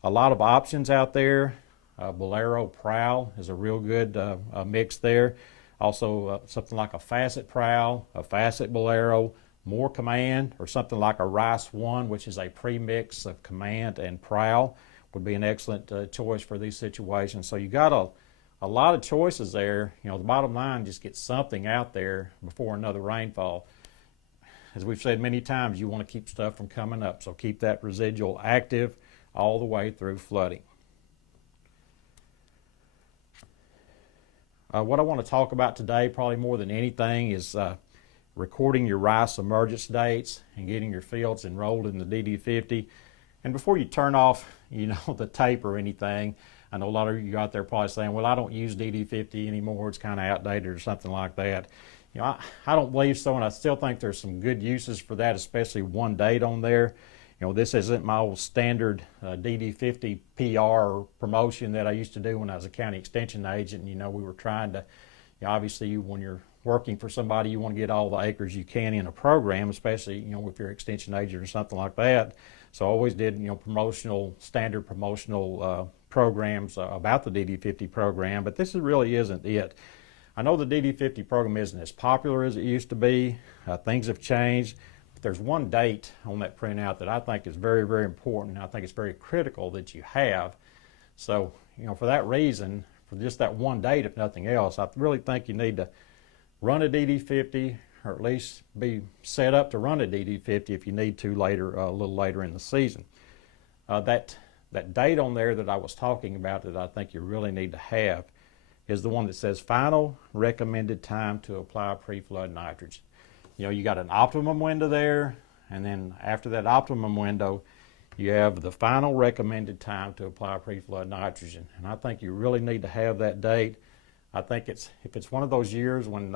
A lot of options out there. Bolero Prowl is a real good mix there. Also something like a Facet Prowl, a Facet Bolero, more Command, or something like a Rice 1, which is a premix of Command and Prowl. would be an excellent choice for these situations. So you got a lot of choices there. The bottom line, just get something out there before another rainfall. As we've said many times, you want to keep stuff from coming up, so keep that residual active all the way through flooding. What I want to talk about today, probably more than anything, is recording your rice emergence dates and getting your fields enrolled in the DD50. And before you turn off, the tape or anything, I know a lot of you out there probably saying, well, I don't use DD50 anymore, it's kind of outdated or something like that. I don't believe so, and I still think there's some good uses for that, especially one date on there. This isn't my old standard DD50 PR or promotion that I used to do when I was a county extension agent. We were trying to, obviously when you're working for somebody, you want to get all the acres you can in a program, especially, if you're an extension agent or something like that. So I always did, standard promotional programs about the DD50 program, but this really isn't it. I know the DD50 program isn't as popular as it used to be. Things have changed. But there's one date on that printout that I think is very, very important. I think it's very critical that you have. So, for that reason, for just that one date, if nothing else, I really think you need to run a DD50, or at least be set up to run a DD50 if you need to later, a little later in the season. That date on there that I was talking about that I think you really need to have is the one that says final recommended time to apply pre-flood nitrogen. You got an optimum window there, and then after that optimum window, you have the final recommended time to apply pre-flood nitrogen. And I think you really need to have that date. I think if it's one of those years when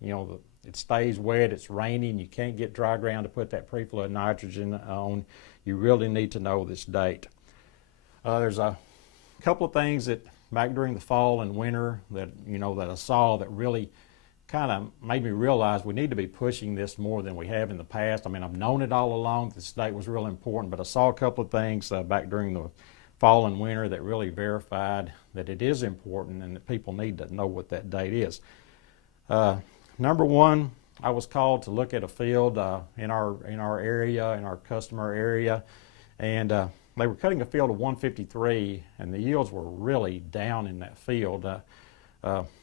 it stays wet, it's rainy, and you can't get dry ground to put that pre-flood nitrogen on, you really need to know this date. There's a couple of things that back during the fall and winter that that I saw that really kind of made me realize we need to be pushing this more than we have in the past. I mean, I've known it all along. This date was real important, but I saw a couple of things back during the fall and winter that really verified that it is important and that people need to know what that date is. Number one, I was called to look at a field in our area, in our customer area, and they were cutting a field of 153, and the yields were really down in that field,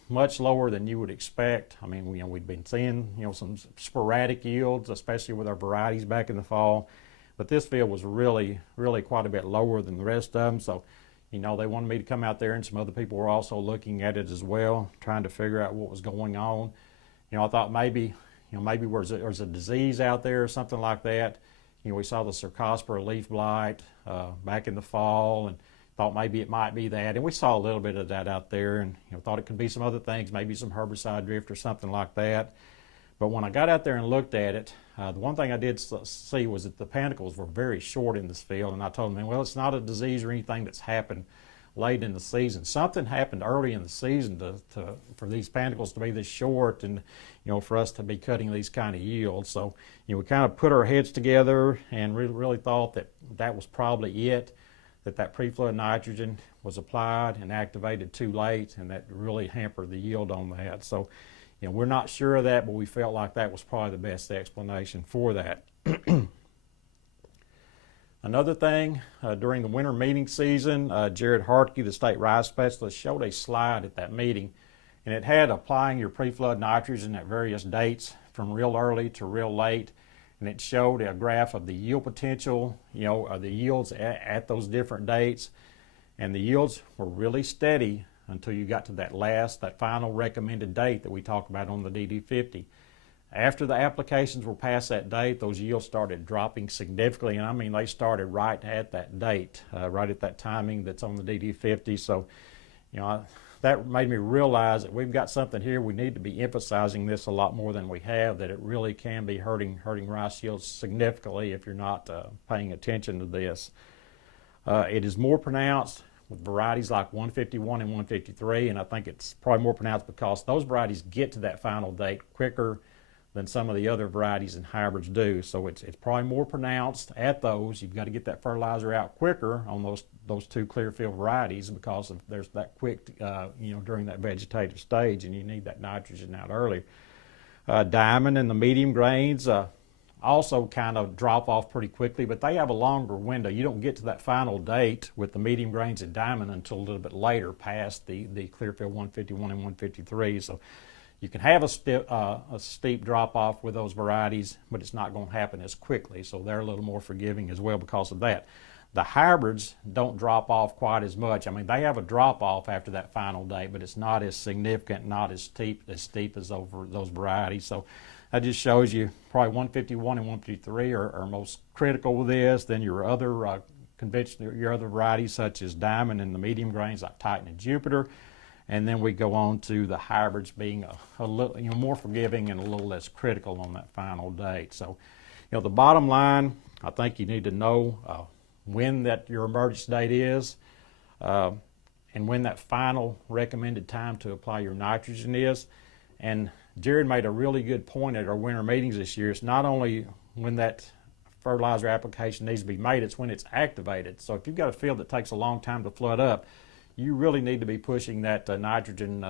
much lower than you would expect. I mean, we'd been seeing some sporadic yields, especially with our varieties back in the fall, but this field was really, really quite a bit lower than the rest of them. So, they wanted me to come out there, and some other people were also looking at it as well, trying to figure out what was going on. I thought maybe there's a disease out there or something like that. We saw the Cercospora leaf blight back in the fall, and thought maybe it might be that. And we saw a little bit of that out there, and thought it could be some other things, maybe some herbicide drift or something like that. But when I got out there and looked at it, the one thing I did see was that the panicles were very short in this field, and I told them, well, it's not a disease or anything that's happened late in the season. Something happened early in the season for these panicles to be this short, and for us to be cutting these kind of yields. So we kind of put our heads together and really thought that was probably it, that pre-flood nitrogen was applied and activated too late, and that really hampered the yield on that. So we're not sure of that, but we felt like that was probably the best explanation for that. Another thing, during the winter meeting season, Jared Hartke, the state rice specialist, showed a slide at that meeting, and it had applying your pre-flood nitrogen at various dates from real early to real late, and it showed a graph of the yield potential, the yields at those different dates, and the yields were really steady until you got to that final recommended date that we talked about on the DD50. After the applications were past that date, those yields started dropping significantly, and I mean they started right at that date, right at that timing that's on the DD50. So, that made me realize that we've got something here. We need to be emphasizing this a lot more than we have, that it really can be hurting rice yields significantly if you're not paying attention to this. It is more pronounced with varieties like 151 and 153, and I think it's probably more pronounced because those varieties get to that final date quicker than some of the other varieties and hybrids do. So it's probably more pronounced at those. You've got to get that fertilizer out quicker on those two clearfield varieties because there's that quick, during that vegetative stage, and you need that nitrogen out early. Diamond and the medium grains, also kind of drop off pretty quickly, but they have a longer window. You don't get to that final date with the medium grains and diamond until a little bit later, past the Clearfield 151 and 153. So you can have a steep drop off with those varieties, but it's not going to happen as quickly. So they're a little more forgiving as well because of that. The hybrids don't drop off quite as much. I mean, they have a drop off after that final date, but it's not as significant, not as steep as over those varieties. So that just shows you probably 151 and 153 are most critical with this. Then your other conventional, your other varieties such as diamond and the medium grains like Titan and Jupiter. And then we go on to the hybrids being a little more forgiving and a little less critical on that final date. So, the bottom line, I think you need to know when that your emergence date is, and when that final recommended time to apply your nitrogen is. And Jared made a really good point at our winter meetings this year. It's not only when that fertilizer application needs to be made, it's when it's activated. So if you've got a field that takes a long time to flood up, you really need to be pushing that nitrogen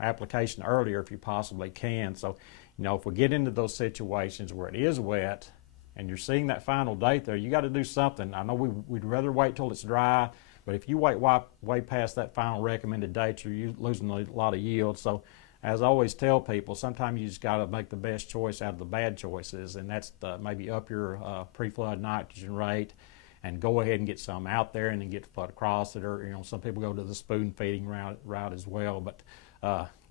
application earlier if you possibly can. So, if we get into those situations where it is wet and you're seeing that final date there, you got to do something. I know we'd rather wait till it's dry, but if you wait way past that final recommended date, you're losing a lot of yield. So, as I always tell people, sometimes you just got to make the best choice out of the bad choices, and that's maybe up your pre-flood nitrogen rate and go ahead and get some out there and then get flood across it, or some people go to the spoon feeding route as well. But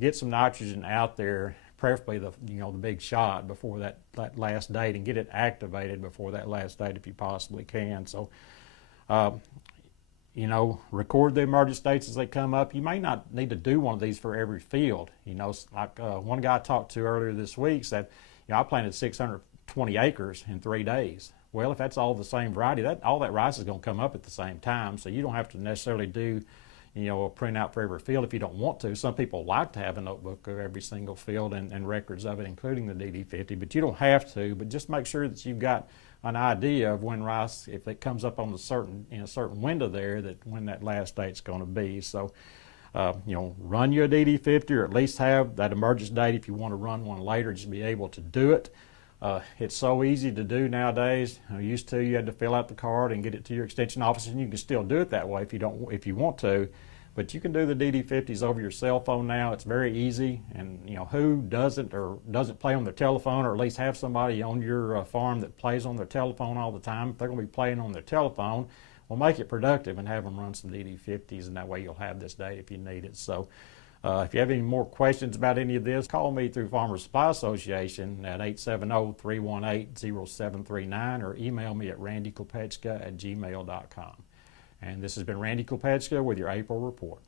get some nitrogen out there, preferably the big shot before that last date, and get it activated before that last date if you possibly can. So, record the emergence dates as they come up. You may not need to do one of these for every field. Like one guy I talked to earlier this week said, I planted 620 acres in 3 days. Well, if that's all the same variety, all that rice is going to come up at the same time, so you don't have to necessarily do a printout for every field if you don't want to. Some people like to have a notebook of every single field and records of it, including the DD50, but you don't have to. But just make sure that you've got an idea of when rice, if it comes up on a certain window there, that when that last date's going to be. So, run you a DD50, or at least have that emergence date if you want to run one later, just be able to do it. It's so easy to do nowadays. Used to, you had to fill out the card and get it to your extension office, and you can still do it that way if you want to. But you can do the DD50s over your cell phone now. It's very easy, and who doesn't play on their telephone, or at least have somebody on your farm that plays on their telephone all the time. If they're going to be playing on their telephone, well, make it productive and have them run some DD50s, and that way you'll have this date if you need it. So. If you have any more questions about any of this, call me through Farmers Supply Association at 870-318-0739, or email me at randyklepechka@gmail.com. And this has been Randy Klepechka with your April report.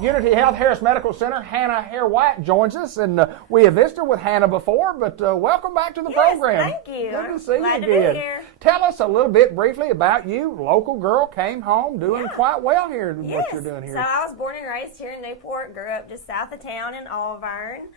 Unity Health Harris Medical Center, Hannah Hare White joins us, and we have visited with Hannah before, but welcome back to the program. Thank you. Good to see Glad you to again. be here. Tell us a little bit briefly about you. Local girl, came home, doing quite well here in what you're doing here. So I was born and raised here in Newport, grew up just south of town in Auburn.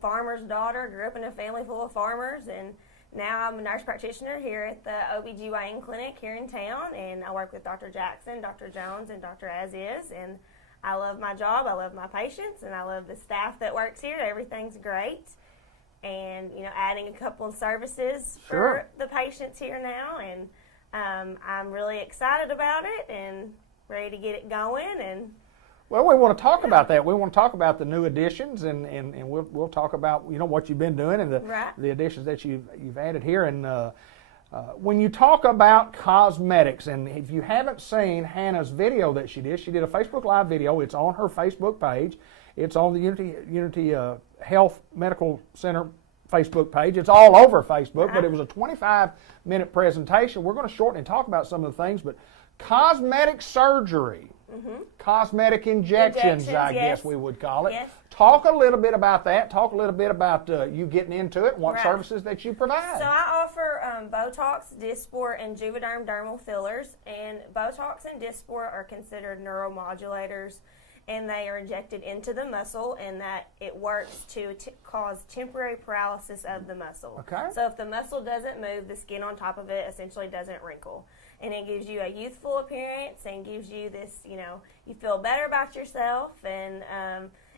Farmer's daughter, grew up in a family full of farmers, and now I'm a nurse practitioner here at the OBGYN clinic here in town, and I work with Dr. Jackson, Dr. Jones, and Dr. Aziz, and I love my job, I love my patients, and I love the staff that works here. Everything's great. And, adding a couple of services for the patients here now, and I'm really excited about it and ready to get it going. And well, we want to talk about that. We want to talk about the new additions, and we'll talk about what you've been doing and the additions that you've added here. And when you talk about cosmetics, and if you haven't seen Hannah's video that she did a Facebook Live video. It's on her Facebook page. It's on the Unity Health Medical Center Facebook page. It's all over Facebook, but it was a 25-minute presentation. We're going to shorten and talk about some of the things, but cosmetic surgery, cosmetic injections, I guess we would call it. Yes. Talk a little bit about that. Talk a little bit about you getting into it and what services that you provide. So I offer Botox, Dysport, and Juvederm dermal fillers. And Botox and Dysport are considered neuromodulators, and they are injected into the muscle, and that it works to cause temporary paralysis of the muscle. Okay. So if the muscle doesn't move, the skin on top of it essentially doesn't wrinkle. and it gives you a youthful appearance and gives you this, you know, you feel better about yourself, and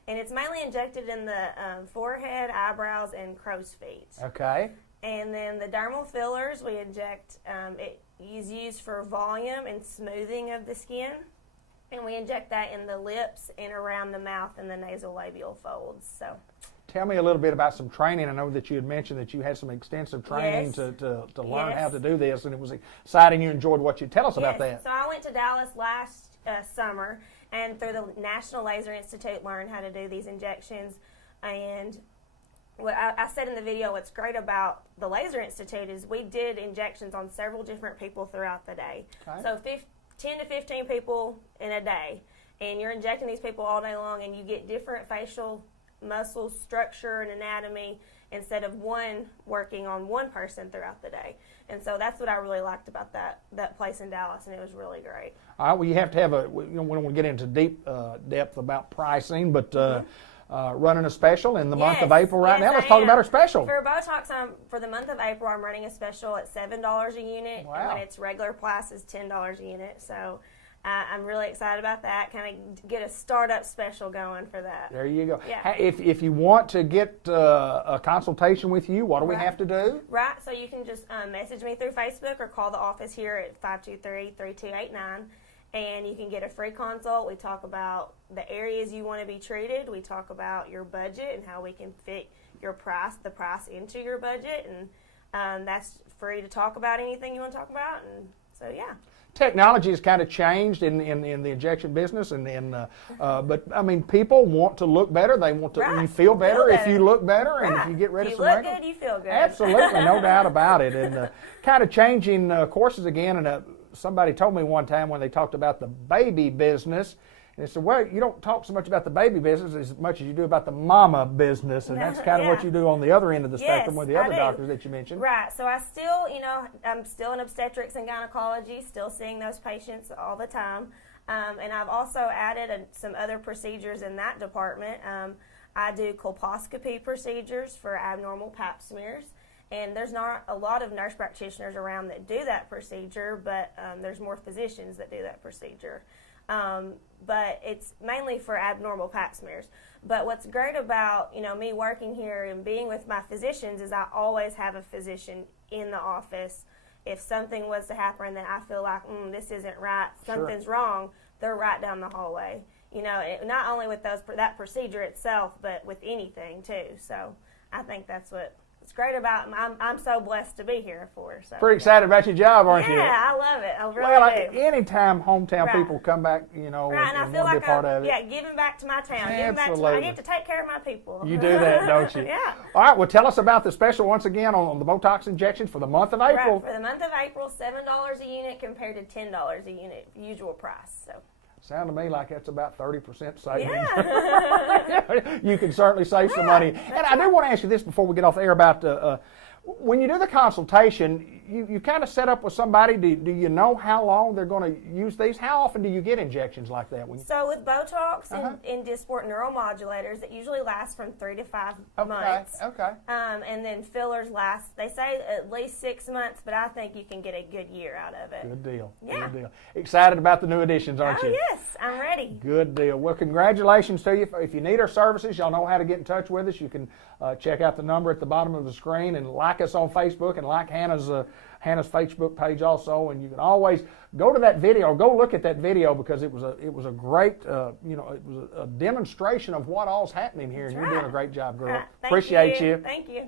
it's mainly injected in the forehead, eyebrows, and crow's feet. Okay. And then the dermal fillers we inject, it is used for volume and smoothing of the skin. And we inject that in the lips and around the mouth and the nasolabial folds. So, tell me a little bit about some training. I know that you had mentioned that you had some extensive training Yes. to learn Yes. how to do this, and it was exciting. You enjoyed what you tell us about that. So I went to Dallas last summer, and through the National Laser Institute learned how to do these injections. And what I said in the video, what's great about the Laser Institute is we did injections on several different people throughout the day. Okay. So 10 to 15 people in a day, and you're injecting these people all day long, and you get different facial muscle structure and anatomy instead of one working on one person throughout the day. And so that's what I really liked about that place in Dallas, and it was really great. All right, well, you have to have we don't want to get into deep depth about pricing, but running a special in the month of April right now. Let's talk about our special. For Botox, for the month of April, I'm running a special at $7 a unit. Wow. And when it's regular price is $10 a unit. So I'm really excited about that. Kind of get a startup special going for that. There you go. Yeah. If you want to get a consultation with you, what do we have to do? Right, so you can just message me through Facebook or call the office here at 523-3289. And you can get a free consult. We talk about the areas you want to be treated. We talk about your budget and how we can fit the price into your budget. And that's free to talk about anything you want to talk about. And so, yeah. Technology has kind of changed in the injection business, but I mean, people want to look better. They want to. Right. You feel better if better. you look better, Right. and if you get rid of some look wrinkles. good, you feel good. Absolutely, no doubt about it. And kind of changing courses again. And somebody told me one time when they talked about the baby business, and they said, "Well, you don't talk so much about the baby business as much as you do about the mama business," and that's kind of what you do on the other end of the spectrum with the other doctors that you mentioned. Right. So I still, I'm still in obstetrics and gynecology, still seeing those patients all the time. And I've also added some other procedures in that department. I do colposcopy procedures for abnormal pap smears. And there's not a lot of nurse practitioners around that do that procedure, but there's more physicians that do that procedure. But it's mainly for abnormal pap smears. But what's great about, me working here and being with my physicians is I always have a physician in the office. If something was to happen that I feel like, this isn't right, something's wrong, they're right down the hallway. Not only with that procedure itself, but with anything too. So I think that's what it's great about. I'm so blessed to be here for. So Pretty excited about your job, aren't you? Yeah, I love it. I really do. Anytime hometown people come back, Right, and and I want feel to be a like part of it. giving back to my town. Giving back to I get to take care of my people. You do that, don't you? Yeah. All right, well, tell us about the special once again on the Botox injections for the month of April. Right, for the month of April, $7 a unit compared to $10 a unit, usual price. So. Sound to me like that's about 30% savings. Yeah. You can certainly save some money. And I do want to ask you this before we get off the air about when you do the consultation, you kind of set up with somebody. Do you know how long they're going to use these? How often do you get injections like that? So with Botox and Dysport neuromodulators, it usually lasts from 3 to 5 months. Okay. And then fillers last, they say at least 6 months, but I think you can get a good year out of it. Good deal. Yeah. Good deal. Excited about the new additions, aren't you? Yes, I'm ready. Good deal. Well, congratulations to you. If you need our services, y'all know how to get in touch with us. You can check out the number at the bottom of the screen and like us on Facebook and like Hannah's Facebook page also. And you can always go to that video. Go look at that video because it was a great it was a demonstration of what all's happening here. And you're doing a great job, girl. Appreciate you. Thank you.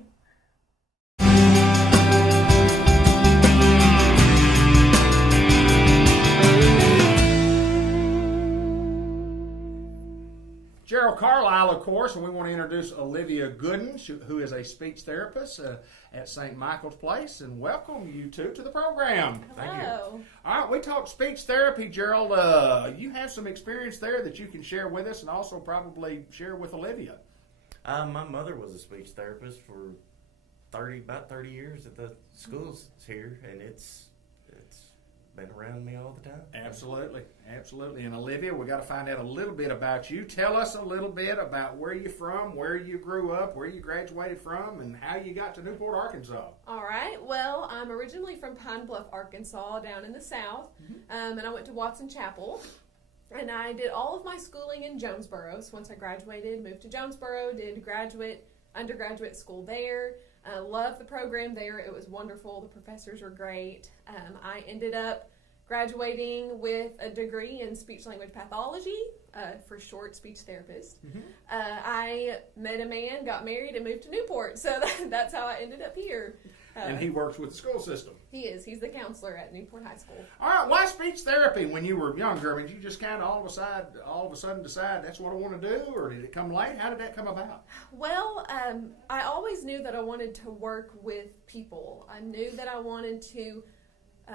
Gerald Carlisle, of course, and we want to introduce Olivia Gooden, who is a speech therapist at St. Michael's Place, and welcome you two to the program. Thank you. All right, we talked speech therapy, Gerald. You have some experience there that you can share with us and also probably share with Olivia. My mother was a speech therapist for about 30 years at the schools here, and it's been around me all the time. Absolutely, absolutely. And Olivia, we got to find out a little bit about you. Tell us a little bit about where you're from, where you grew up, where you graduated from, and how you got to Newport, Arkansas. All right. Well, I'm originally from Pine Bluff, Arkansas, down in the south, and I went to Watson Chapel. And I did all of my schooling in Jonesboro. So once I graduated, moved to Jonesboro, did undergraduate school there. Loved the program there. It was wonderful. The professors were great. I ended up graduating with a degree in speech language pathology, for short, speech therapist. I met a man, got married, and moved to Newport. So that's how I ended up here. And he works with the school system. He is. He's the counselor at Newport High School. All right. Why speech therapy when you were younger? I mean, did you just kind of all of a sudden decide that's what I want to do, or did it come late? How did that come about? Well, I always knew that I wanted to work with people. I knew that I wanted to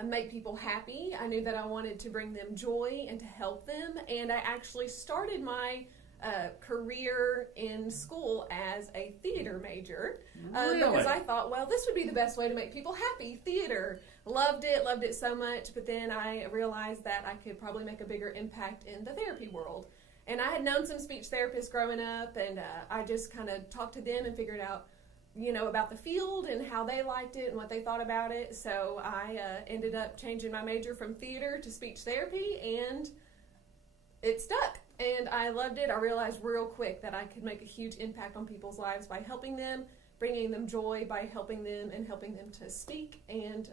make people happy. I knew that I wanted to bring them joy and to help them. And I actually started my career in school as a theater major because I thought, well, this would be the best way to make people happy. Theater. Loved it so much. But then I realized that I could probably make a bigger impact in the therapy world. And I had known some speech therapists growing up, and I just kind of talked to them and figured out, about the field and how they liked it and what they thought about it. So I ended up changing my major from theater to speech therapy, and it stuck. And I loved it. I realized real quick that I could make a huge impact on people's lives by helping them, bringing them joy by helping them and helping them to speak. And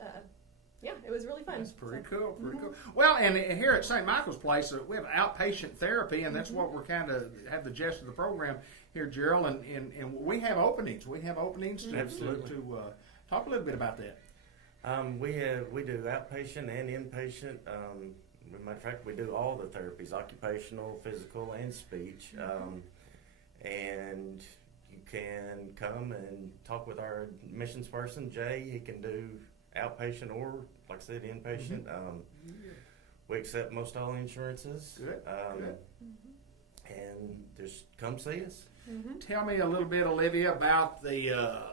it was really fun. That's pretty cool, pretty cool. Well, and here at St. Michael's Place, we have outpatient therapy, and that's what we're kind of have the gist of the program here, Gerald. And we have openings. We have openings to talk a little bit about that. We do outpatient and inpatient. As a matter of fact, we do all the therapies: occupational, physical, and speech. And you can come and talk with our admissions person, Jay. He can do outpatient or, like I said, inpatient. We accept most all insurances. Good. Good. And just come see us. Tell me a little bit, Olivia, about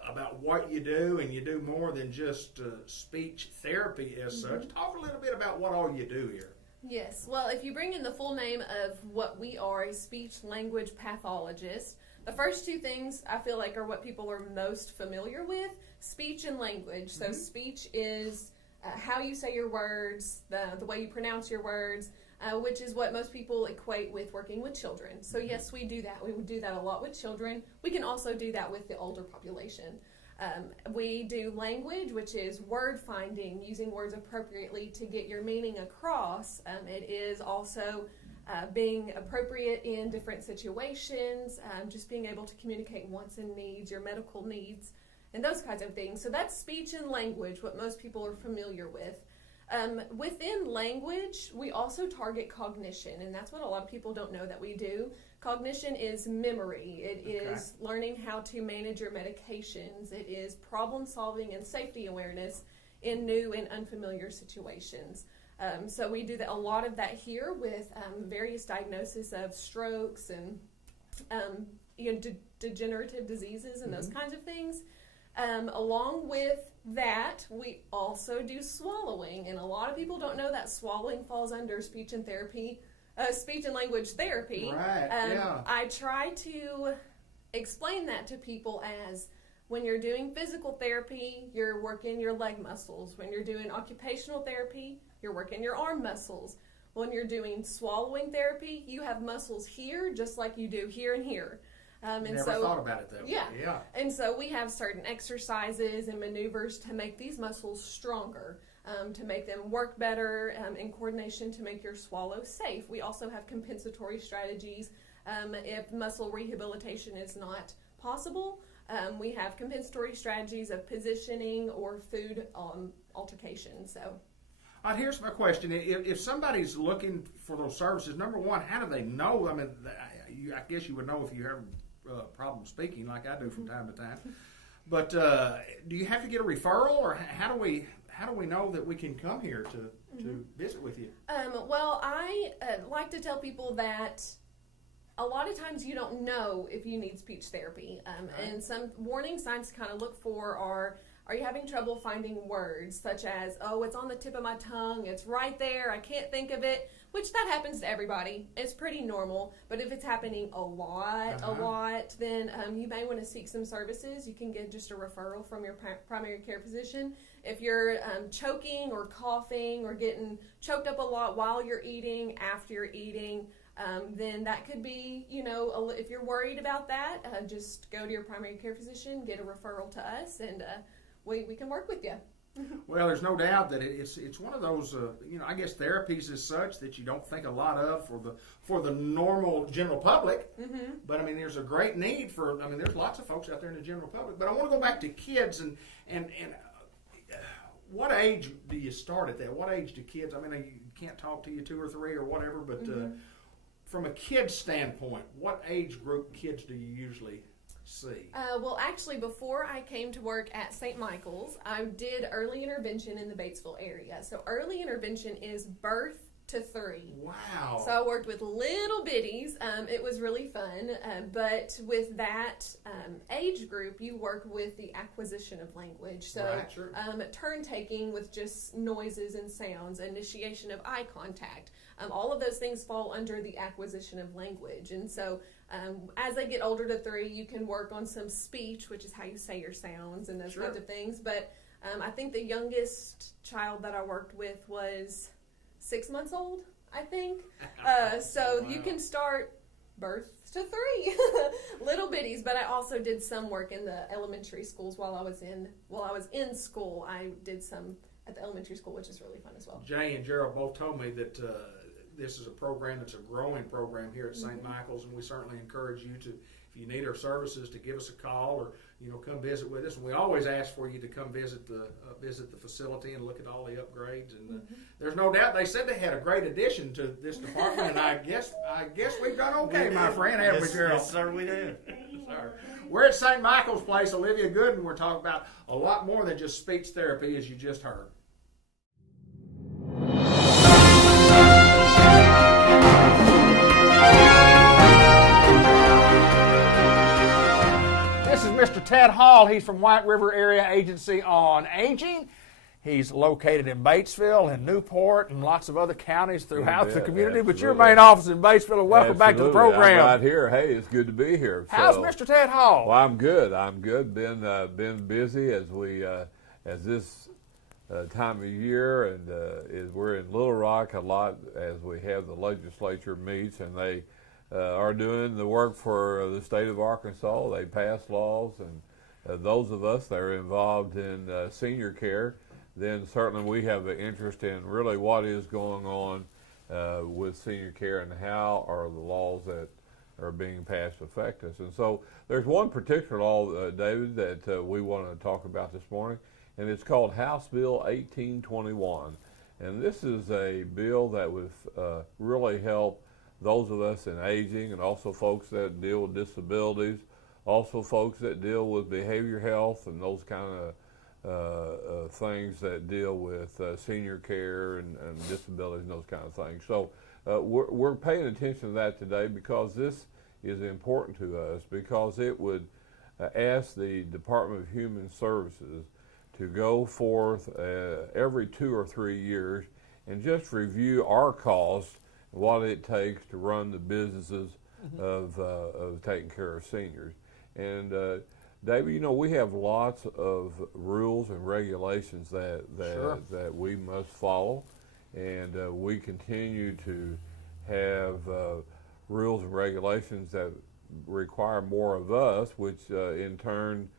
about what you do, and you do more than just speech therapy as such. Talk a little bit about what all you do here. Yes. Well, if you bring in the full name of what we are, a speech language pathologist, the first two things I feel like are what people are most familiar with: speech and language. So speech is how you say your words, the way you pronounce your words, which is what most people equate with working with children. So yes, we do that. We do that a lot with children. We can also do that with the older population. We do language, which is word finding, using words appropriately to get your meaning across. It is also being appropriate in different situations, just being able to communicate wants and needs, your medical needs, and those kinds of things. So that's speech and language, what most people are familiar with. Within language, we also target cognition, and that's what a lot of people don't know that we do. Cognition is memory. It is learning how to manage your medications. It is problem solving and safety awareness in new and unfamiliar situations. So we do a lot of that here with various diagnoses of strokes and degenerative diseases and those kinds of things. Along with that, we also do swallowing, and a lot of people don't know that swallowing falls under speech and language therapy. Right. I try to explain that to people as when you're doing physical therapy, you're working your leg muscles. When you're doing occupational therapy, you're working your arm muscles. When you're doing swallowing therapy, you have muscles here just like you do here and here. Never thought about it that way. Yeah. And so we have certain exercises and maneuvers to make these muscles stronger, to make them work better in coordination to make your swallow safe. We also have compensatory strategies. If muscle rehabilitation is not possible, we have compensatory strategies of positioning or food altercation. So. All right, here's my question. If somebody's looking for those services, number one, how do they know? I mean, I guess you would know if you have problem speaking like I do from time to time. But do you have to get a referral, or how do we know that we can come here to visit with you? Well, I like to tell people that a lot of times you don't know if you need speech therapy. And some warning signs to kind of look for are Are you having trouble finding words such as, oh, it's on the tip of my tongue, it's right there, I can't think of it, which that happens to everybody. It's pretty normal. But if it's happening a lot, then you may want to seek some services. You can get just a referral from your primary care physician. If you're choking or coughing or getting choked up a lot while you're eating, after you're eating, then that could be, if you're worried about that, just go to your primary care physician, get a referral to us, and we can work with you. Well, there's no doubt that it's one of those, I guess therapies is such that you don't think a lot of for the normal general public. Mm-hmm. But I mean, there's a great need there's lots of folks out there in the general public. But I want to go back to kids and what age do you start at that? What age do kids? I mean, you can't talk to you 2 or 3 or whatever, but from a kid's standpoint, what age group kids do you usually see? Well, actually, before I came to work at St. Michael's, I did early intervention in the Batesville area. So early intervention is birth to 3. Wow. So I worked with little bitties. It was really fun. But with that age group, you work with the acquisition of language. So right, sure. Turn taking with just noises and sounds, initiation of eye contact. All of those things fall under the acquisition of language. And so as they get older to 3, you can work on some speech, which is how you say your sounds and those Sure. kinds of things. But I think the youngest child that I worked with was 6 months old, I think. So wow. you can start birth to 3, little bitties. But I also did some work in the elementary schools while I was in school. I did some at the elementary school, which is really fun as well. Jay and Gerald both told me that this is a program that's a growing program here at St. Michael's, and we certainly encourage you to, if you need our services, to give us a call or come visit with us. And we always ask for you to come visit the facility and look at all the upgrades. And there's no doubt they said they had a great addition to this department, and I guess we've done okay, my friend, haven't we, Gerald? Yes, sir, we did. Sir. We're at St. Michael's Place, Olivia Gooden. We're talking about a lot more than just speech therapy, as you just heard. This is Mr. Ted Hall. He's from White River Area Agency on Aging. He's located in Batesville and Newport and lots of other counties throughout the community. Absolutely. But your main office in Batesville, and welcome back to the program. I'm right here. Hey, it's good to be here. How's Mr. Ted Hall? Well, I'm good. Been busy as this time of year, and we're in Little Rock a lot as we have the legislature meets, and they are doing the work for the state of Arkansas. They pass laws, and those of us that are involved in senior care, then certainly we have an interest in really what is going on with senior care and how are the laws that are being passed affect us. And so there's one particular law, David, that we want to talk about this morning, and it's called House Bill 1821. And this is a bill that would really help those of us in aging and also folks that deal with disabilities, also folks that deal with behavior health and those kind of things that deal with senior care and disabilities and those kind of things. So we're paying attention to that today because this is important to us, because it would ask the Department of Human Services to go forth every 2 or 3 years and just review our costs, what it takes to run the businesses of taking care of seniors. And David, we have lots of rules and regulations that Sure. that we must follow, and we continue to have rules and regulations that require more of us, which in turn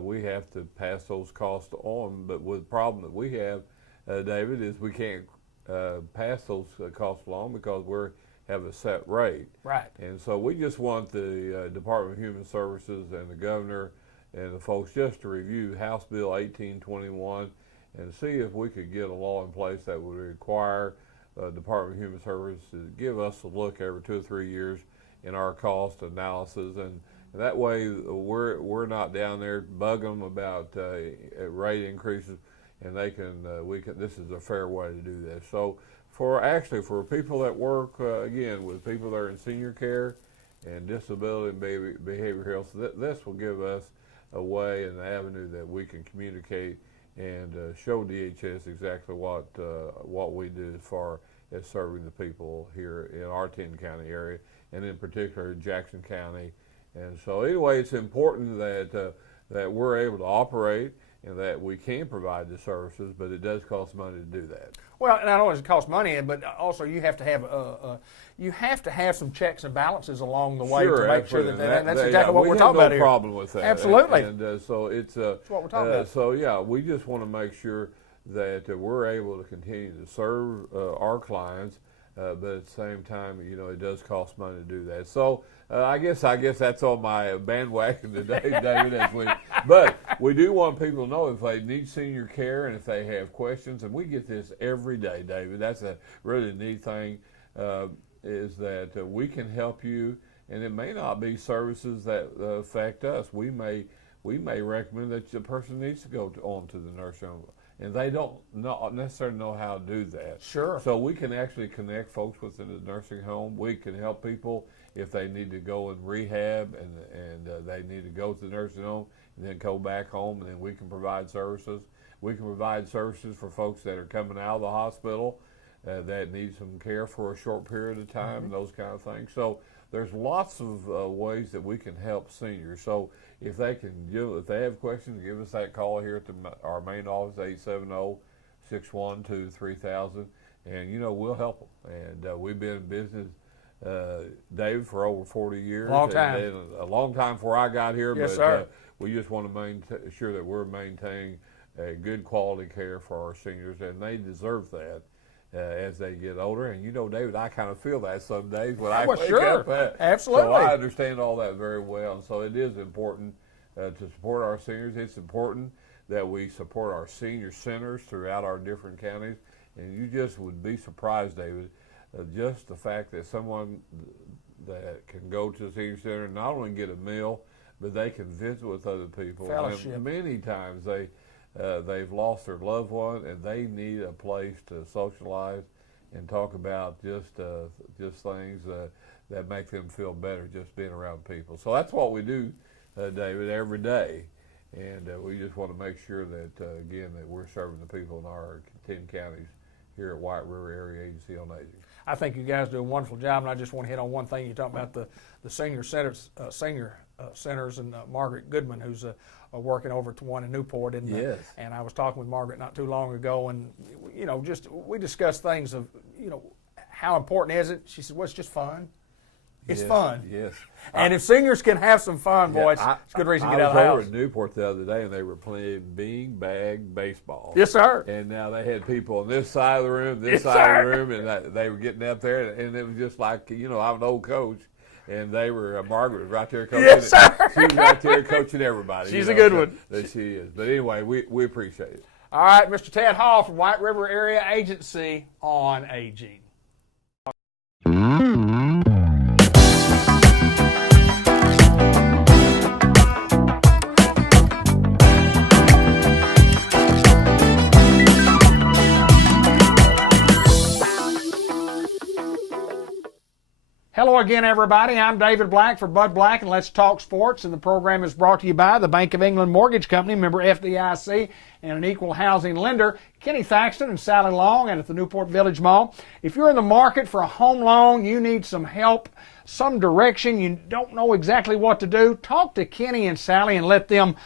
we have to pass those costs on. But with the problem that we have, David, is we can't pass those costs along because we have a set rate. Right. And so we just want the Department of Human Services and the governor and the folks just to review House Bill 1821 and see if we could get a law in place that would require Department of Human Services to give us a look every 2 or 3 years in our cost analysis, and that way we're not down there bugging them about rate increases, and this is a fair way to do this. So for people that work again with people that are in senior care and disability and behavior health, this will give us a way and an avenue that we can communicate and show DHS exactly what we do as far as serving the people here in our 10-county area, and in particular Jackson County. And so anyway, it's important that we're able to operate and that we can provide the services, but it does cost money to do that. Well, not only does it cost money, but also you have to have some checks and balances along the way to make sure that's exactly what we're talking about here. We have no problem with that. Absolutely. And so it's that's what we're talking about. So yeah, we just want to make sure that we're able to continue to serve our clients, but at the same time, you know, it does cost money to do that. So I guess that's on my bandwagon today, David. But we do want people to know if they need senior care and if they have questions, and we get this every day, David. That's a really neat thing, is that we can help you, and it may not be services that affect us. We may recommend that the person needs to go on to the nursing home, and they don't necessarily know how to do that. Sure. So we can actually connect folks within the nursing home. We can help people if they need to go in rehab and they need to go to the nursing home and then go back home, and then we can provide services. We can provide services for folks that are coming out of the hospital that need some care for a short period of time, and those kind of things. So there's lots of ways that we can help seniors. So if they have questions, give us that call here at our main office, 870-612-3000, and you know, we'll help them. And we've been in business, David, for over 40 years. Long time. And a long time before I got here. Yes, but sir. We just want to make sure that we're maintaining good quality care for our seniors, and they deserve that. As they get older, and you know, David, I kind of feel that some days when I wake up. Absolutely. So I understand all that very well, and so it is important to support our seniors. It's important that we support our senior centers throughout our different counties, and you just would be surprised, David, just the fact that someone that can go to a senior center and not only get a meal, but they can visit with other people. Fellowship. And many times they've lost their loved one, and they need a place to socialize and talk about just things that make them feel better, just being around people. So that's what we do, David, every day, and we just want to make sure that again that we're serving the people in our 10 counties here at White River Area Agency on Aging. I think you guys do a wonderful job, and I just want to hit on one thing. You talk about the senior centers, and Margaret Goodman, who's working over to one in Newport, and yes. And I was talking with Margaret not too long ago, and you know, we discussed things of, you know, how important is it? She said, well, it's just fun. It's fun. Yes. And if seniors can have some fun, boy, it's a good reason to get out of the house. I was over at Newport the other day, and they were playing beanbag baseball. Yes, sir. And now they had people on this side of the room, this side of the room, and they were getting up there, and it was just like, you know, I'm an old coach. And they were, Margaret was right there coaching. Yes, sir. She was right there coaching everybody. She's a good one. That she is. But anyway, we appreciate it. All right, Mr. Ted Hall from White River Area Agency on Aging. Hello again, everybody. I'm David Black for Bud Black and Let's Talk Sports, and the program is brought to you by the Bank of England Mortgage Company, member FDIC, and an equal housing lender, Kenny Thaxton and Sally Long, and at the Newport Village Mall. If you're in the market for a home loan, you need some help, some direction, you don't know exactly what to do, talk to Kenny and Sally and let them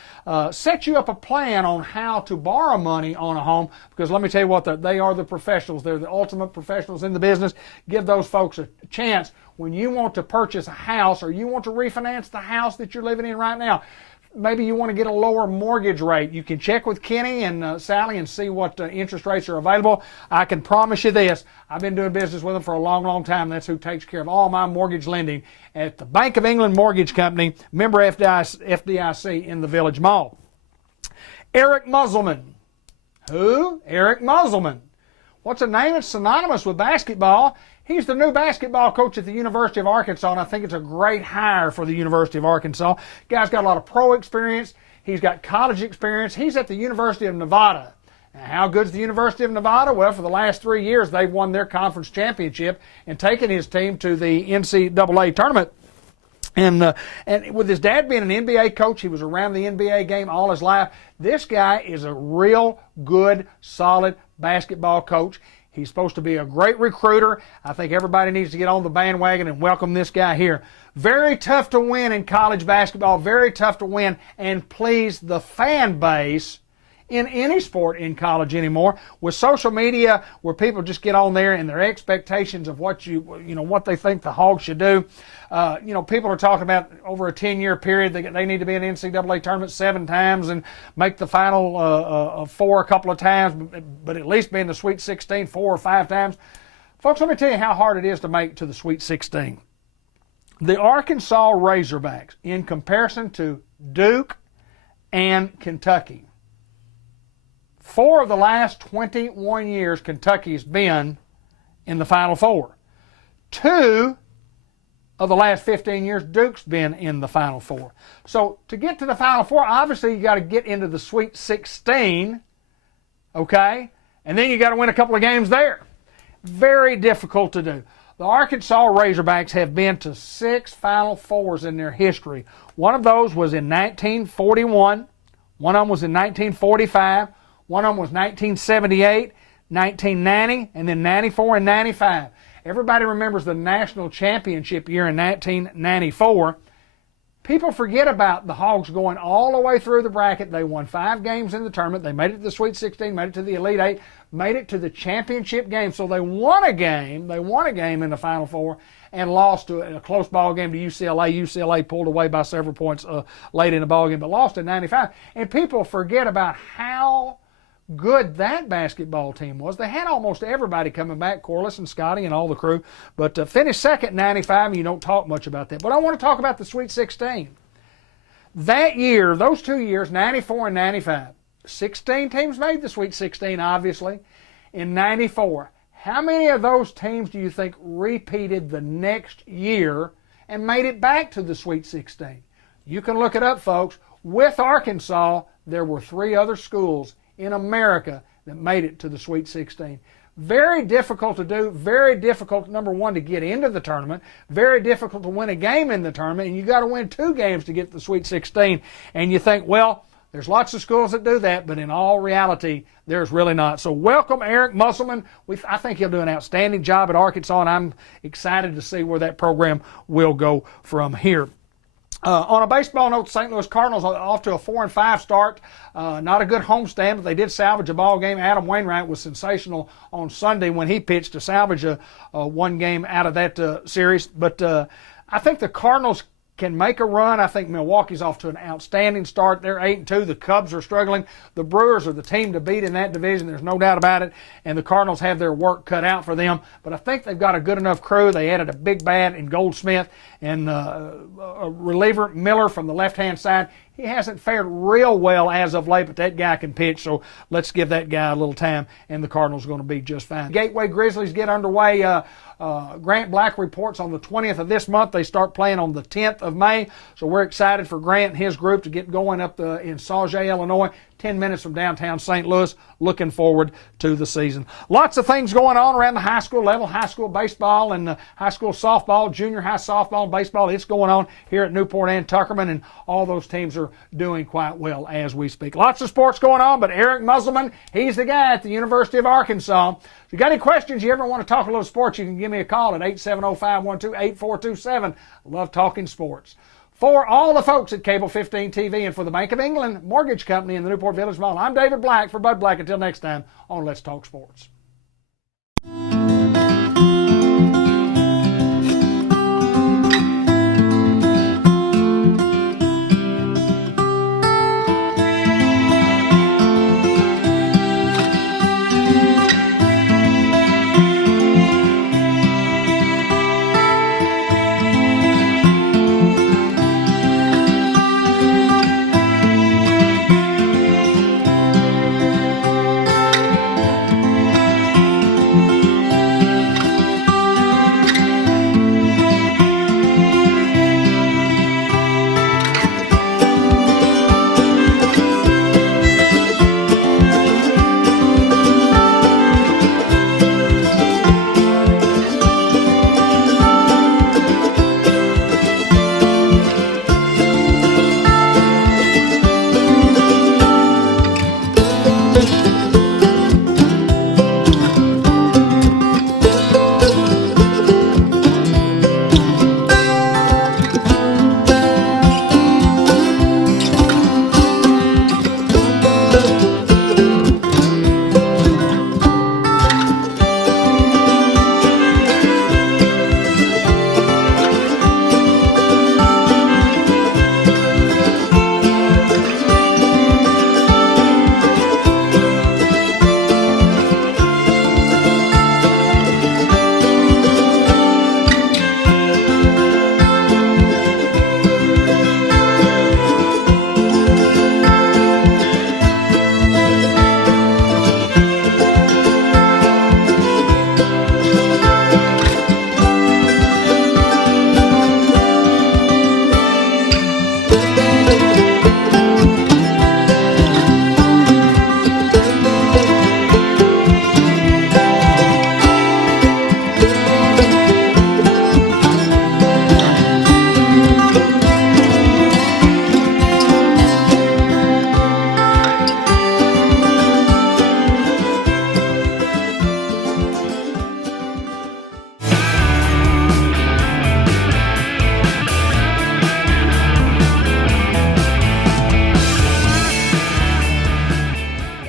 set you up a plan on how to borrow money on a home, because let me tell you what, they are the professionals. They're the ultimate professionals in the business. Give those folks a chance when you want to purchase a house or you want to refinance the house that you're living in right now. Maybe you want to get a lower mortgage rate. You can check with Kenny and Sally and see what interest rates are available. I can promise you this. I've been doing business with them for a long, long time. That's who takes care of all my mortgage lending at the Bank of England Mortgage Company, member FDIC in the Village Mall. Eric Musselman. Who? Eric Musselman. What's a name? It's synonymous with basketball. He's the new basketball coach at the University of Arkansas, and I think it's a great hire for the University of Arkansas. Guy's got a lot of pro experience. He's got college experience. He's at the University of Nevada. Now, how good's the University of Nevada? Well, for the last 3 years, they've won their conference championship and taken his team to the NCAA tournament. And with his dad being an NBA coach, he was around the NBA game all his life. This guy is a real good, solid basketball coach. He's supposed to be a great recruiter. I think everybody needs to get on the bandwagon and welcome this guy here. Very tough to win in college basketball, very tough to win and please the fan base in any sport in college anymore. With social media, where people just get on there and their expectations of what what they think the Hogs should do. People are talking about over a 10-year period they need to be in the NCAA tournament 7 times and make the final 4 a couple of times, but at least be in the Sweet 16 4 or 5 times. Folks, let me tell you how hard it is to make to the Sweet 16. The Arkansas Razorbacks, in comparison to Duke and Kentucky, 4 of the last 21 years, Kentucky's been in the Final Four. 2 of the last 15 years, Duke's been in the Final Four. So to get to the Final Four, obviously you got to get into the Sweet 16, okay? And then you got to win a couple of games there. Very difficult to do. The Arkansas Razorbacks have been to 6 Final Fours in their history. One of those was in 1941. One of them was in 1945. One of them was 1978, 1990, and then 94 and 95. Everybody remembers the national championship year in 1994. People forget about the Hogs going all the way through the bracket. They won 5 games in the tournament. They made it to the Sweet 16, made it to the Elite 8, made it to the championship game. So they won a game. They won a game in the Final Four and lost to a close ball game to UCLA. UCLA pulled away by several points late in the ball game, but lost in 95. And people forget about how good that basketball team was. They had almost everybody coming back, Corliss and Scotty and all the crew, but finished second in 95, and you don't talk much about that. But I want to talk about the Sweet 16. That year, those 2 years, 94 and 95, 16 teams made the Sweet 16, obviously. In 94, how many of those teams do you think repeated the next year and made it back to the Sweet 16? You can look it up, folks. With Arkansas, there were 3 other schools in America that made it to the Sweet 16. Very difficult to do, very difficult, number one, to get into the tournament, very difficult to win a game in the tournament, and you got to win 2 games to get to the Sweet 16. And you think, well, there's lots of schools that do that, but in all reality, there's really not. So welcome Eric Musselman. I think he'll do an outstanding job at Arkansas, and I'm excited to see where that program will go from here. On a baseball note, the St. Louis Cardinals are off to a 4-5 start. Not a good homestand, but they did salvage a ball game. Adam Wainwright was sensational on Sunday when he pitched to salvage a 1 game out of that series. But I think the Cardinals can make a run. I think Milwaukee's off to an outstanding start. They're 8-2. The Cubs are struggling. The Brewers are the team to beat in that division. There's no doubt about it. And the Cardinals have their work cut out for them. But I think they've got a good enough crew. They added a big bat in Goldsmith and a reliever, Miller, from the left-hand side. He hasn't fared real well as of late, but that guy can pitch, so let's give that guy a little time, and the Cardinals are going to be just fine. Gateway Grizzlies get underway. Grant Black reports on the 20th of this month. They start playing on the 10th of May, so we're excited for Grant and his group to get going up in Sauget, Illinois, 10 minutes from downtown St. Louis. Looking forward to the season. Lots of things going on around the high school level, high school baseball and high school softball, junior high softball and baseball. It's going on here at Newport and Tuckerman, and all those teams are doing quite well as we speak. Lots of sports going on, but Eric Musselman, he's the guy at the University of Arkansas. If you got any questions, you ever want to talk a little sports, you can give me a call at 870-512-8427. Love talking sports. For all the folks at Cable 15 TV and for the Bank of England Mortgage Company in the Newport Village Mall, I'm David Black for Bud Black. Until next time on Let's Talk Sports.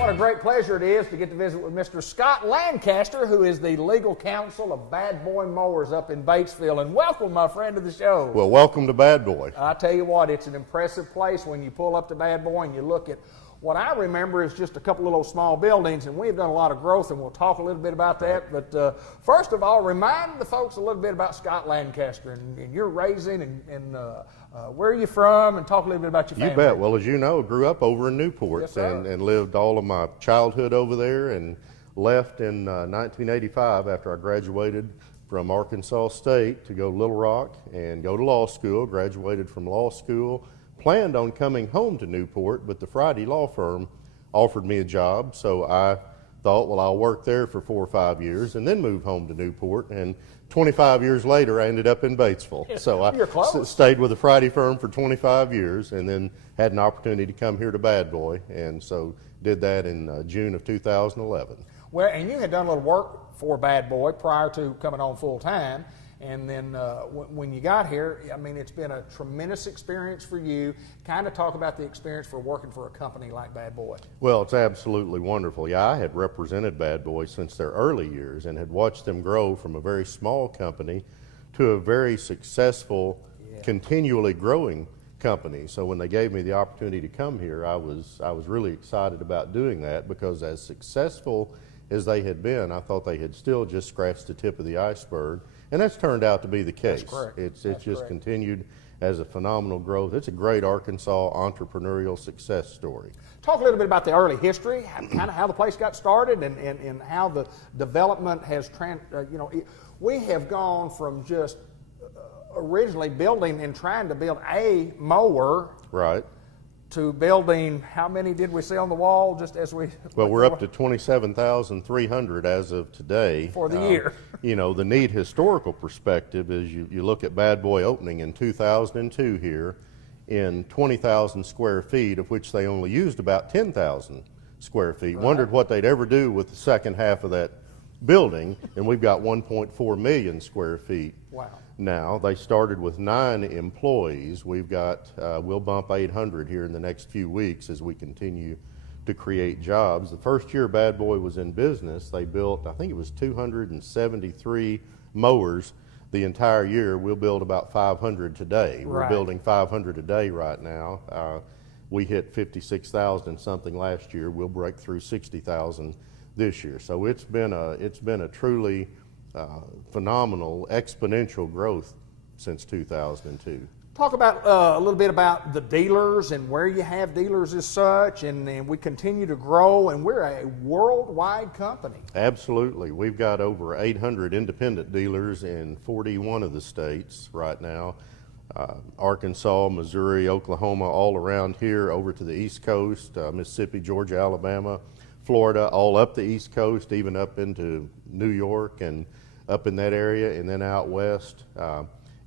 what a great pleasure it is to get to visit with Mr. Scott Lancaster, who is the legal counsel of Bad Boy Mowers up in Batesville. And welcome, my friend, to the show. Well, welcome to Bad Boy. I tell you what, it's an impressive place when you pull up to Bad Boy and you look at what I remember is just a couple of little small buildings, and we've done a lot of growth, and we'll talk a little bit about that. But first of all, remind the folks a little bit about Scott Lancaster and your raising and where are you from, and talk a little bit about your family. You bet. Well, as you know, grew up over in Newport. Yes, sir. and lived all of my childhood over there, and left in 1985 after I graduated from Arkansas State to go to Little Rock and go to law school. Graduated from law school. Planned on coming home to Newport, but the Friday law firm offered me a job, so I thought, well, I'll work there for 4 or 5 years and then move home to Newport. And 25 years later, I ended up in Batesville. So I stayed with the Friday firm for 25 years and then had an opportunity to come here to Bad Boy, and so did that in June of 2011. Well, and you had done a little work for Bad Boy prior to coming on full time. And then when you got here, I mean, it's been a tremendous experience for you. Kind of talk about the experience for working for a company like Bad Boy. Well, it's absolutely wonderful. Yeah, I had represented Bad Boy since their early years and had watched them grow from a very small company to a very successful, continually growing company. So when they gave me the opportunity to come here, I was really excited about doing that, because as successful as they had been, I thought they had still just scratched the tip of the iceberg. And that's turned out to be the case. That's correct. It's just continued as a phenomenal growth. It's a great Arkansas entrepreneurial success story. Talk a little bit about the early history, kind of how the place got started, and how the development has, we have gone from just originally building and trying to build a mower. Right. To building, how many did we see on the wall just as we... Well, we're up to 27,300 as of today. For the year. You know, the neat historical perspective is you look at Bad Boy opening in 2002 here in 20,000 square feet, of which they only used about 10,000 square feet. Right. Wondered what they'd ever do with the second half of that building, and we've got 1.4 million square feet. Wow. Now, they started with 9 employees. We've got, we'll bump 800 here in the next few weeks as we continue to create jobs. The first year Bad Boy was in business, they built, I think it was 273 mowers the entire year. We'll build about 500 today. We're building 500 a day right now. We hit 56,000 something last year. We'll break through 60,000 this year. So it's been a truly phenomenal exponential growth since 2002. Talk about a little bit about the dealers and where you have dealers as such, and we continue to grow, and we're a worldwide company. Absolutely. We've got over 800 independent dealers in 41 of the states right now. Arkansas, Missouri, Oklahoma, all around here, over to the East Coast, Mississippi, Georgia, Alabama, Florida, all up the East Coast, even up into New York and up in that area, and then out west,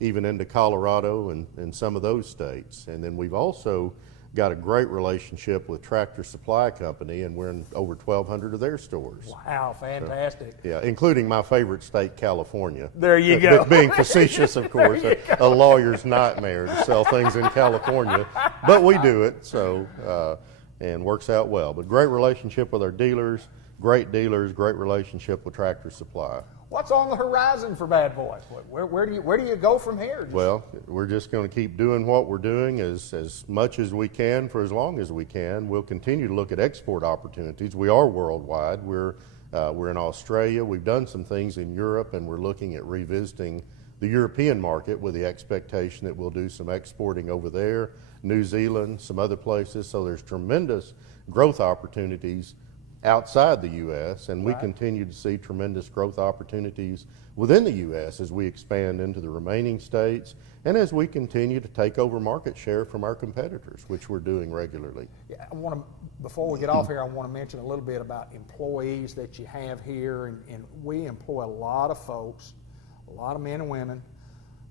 even into Colorado and some of those states. And then we've also got a great relationship with Tractor Supply Company, and we're in over 1,200 of their stores. Wow, fantastic. So, yeah, including my favorite state, California. There you go. But being facetious, of course, a lawyer's nightmare to sell things in California, but we do it, so, and works out well. But great relationship with our dealers, great relationship with Tractor Supply. What's on the horizon for Bad Boy? Where do you go from here? Well, we're just going to keep doing what we're doing as much as we can for as long as we can. We'll continue to look at export opportunities. We are worldwide. We're in Australia. We've done some things in Europe, and we're looking at revisiting the European market with the expectation that we'll do some exporting over there, New Zealand, some other places. So there's tremendous growth opportunities outside the U.S., and we continue to see tremendous growth opportunities within the U.S. as we expand into the remaining states and as we continue to take over market share from our competitors, which we're doing regularly. Yeah, before we get off here, I want to mention a little bit about employees that you have here, and we employ a lot of folks, a lot of men and women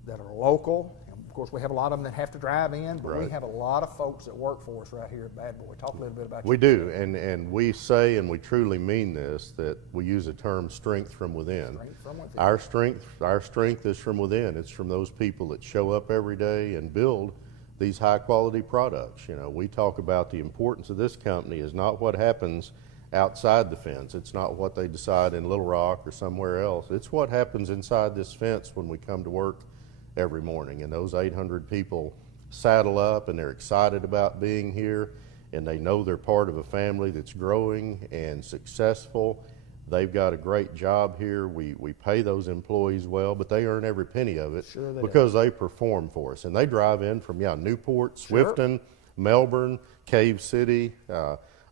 that are local. Of course, we have a lot of them that have to drive in, but we have a lot of folks that work for us right here at Bad Boy. Talk a little bit about We do, and we say, and we truly mean this, that we use the term strength from within. Strength from within. Our strength is from within. It's from those people that show up every day and build these high quality products. You know, we talk about the importance of this company is not what happens outside the fence. It's not what they decide in Little Rock or somewhere else. It's what happens inside this fence when we come to work every morning. And those 800 people saddle up and they're excited about being here, and they know they're part of a family that's growing and successful. They've got a great job here. We pay those employees well, but they earn every penny of it because they perform for us. And they drive in from Newport, Swifton, Melbourne, Cave City,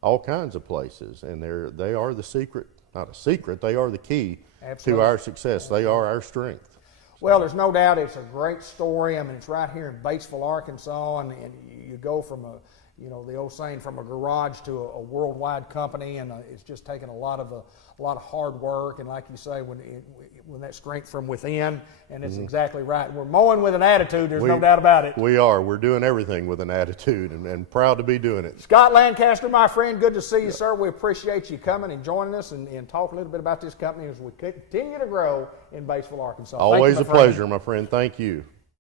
all kinds of places. And they are the secret, not a secret, they are the key to our success. They are our strength. Well, there's no doubt it's a great story. I mean, it's right here in Batesville, Arkansas, and you go from the old saying, from a garage to a worldwide company, and it's just taken a lot of hard work, and like you say, when that strength from within, and it's exactly right. We're mowing with an attitude. There's no doubt about it. We are. We're doing everything with an attitude, and proud to be doing it. Scott Lancaster, my friend, good to see you, sir. We appreciate you coming and joining us and talking a little bit about this company as we continue to grow in Batesville, Arkansas. Always a pleasure, my friend. Thank you.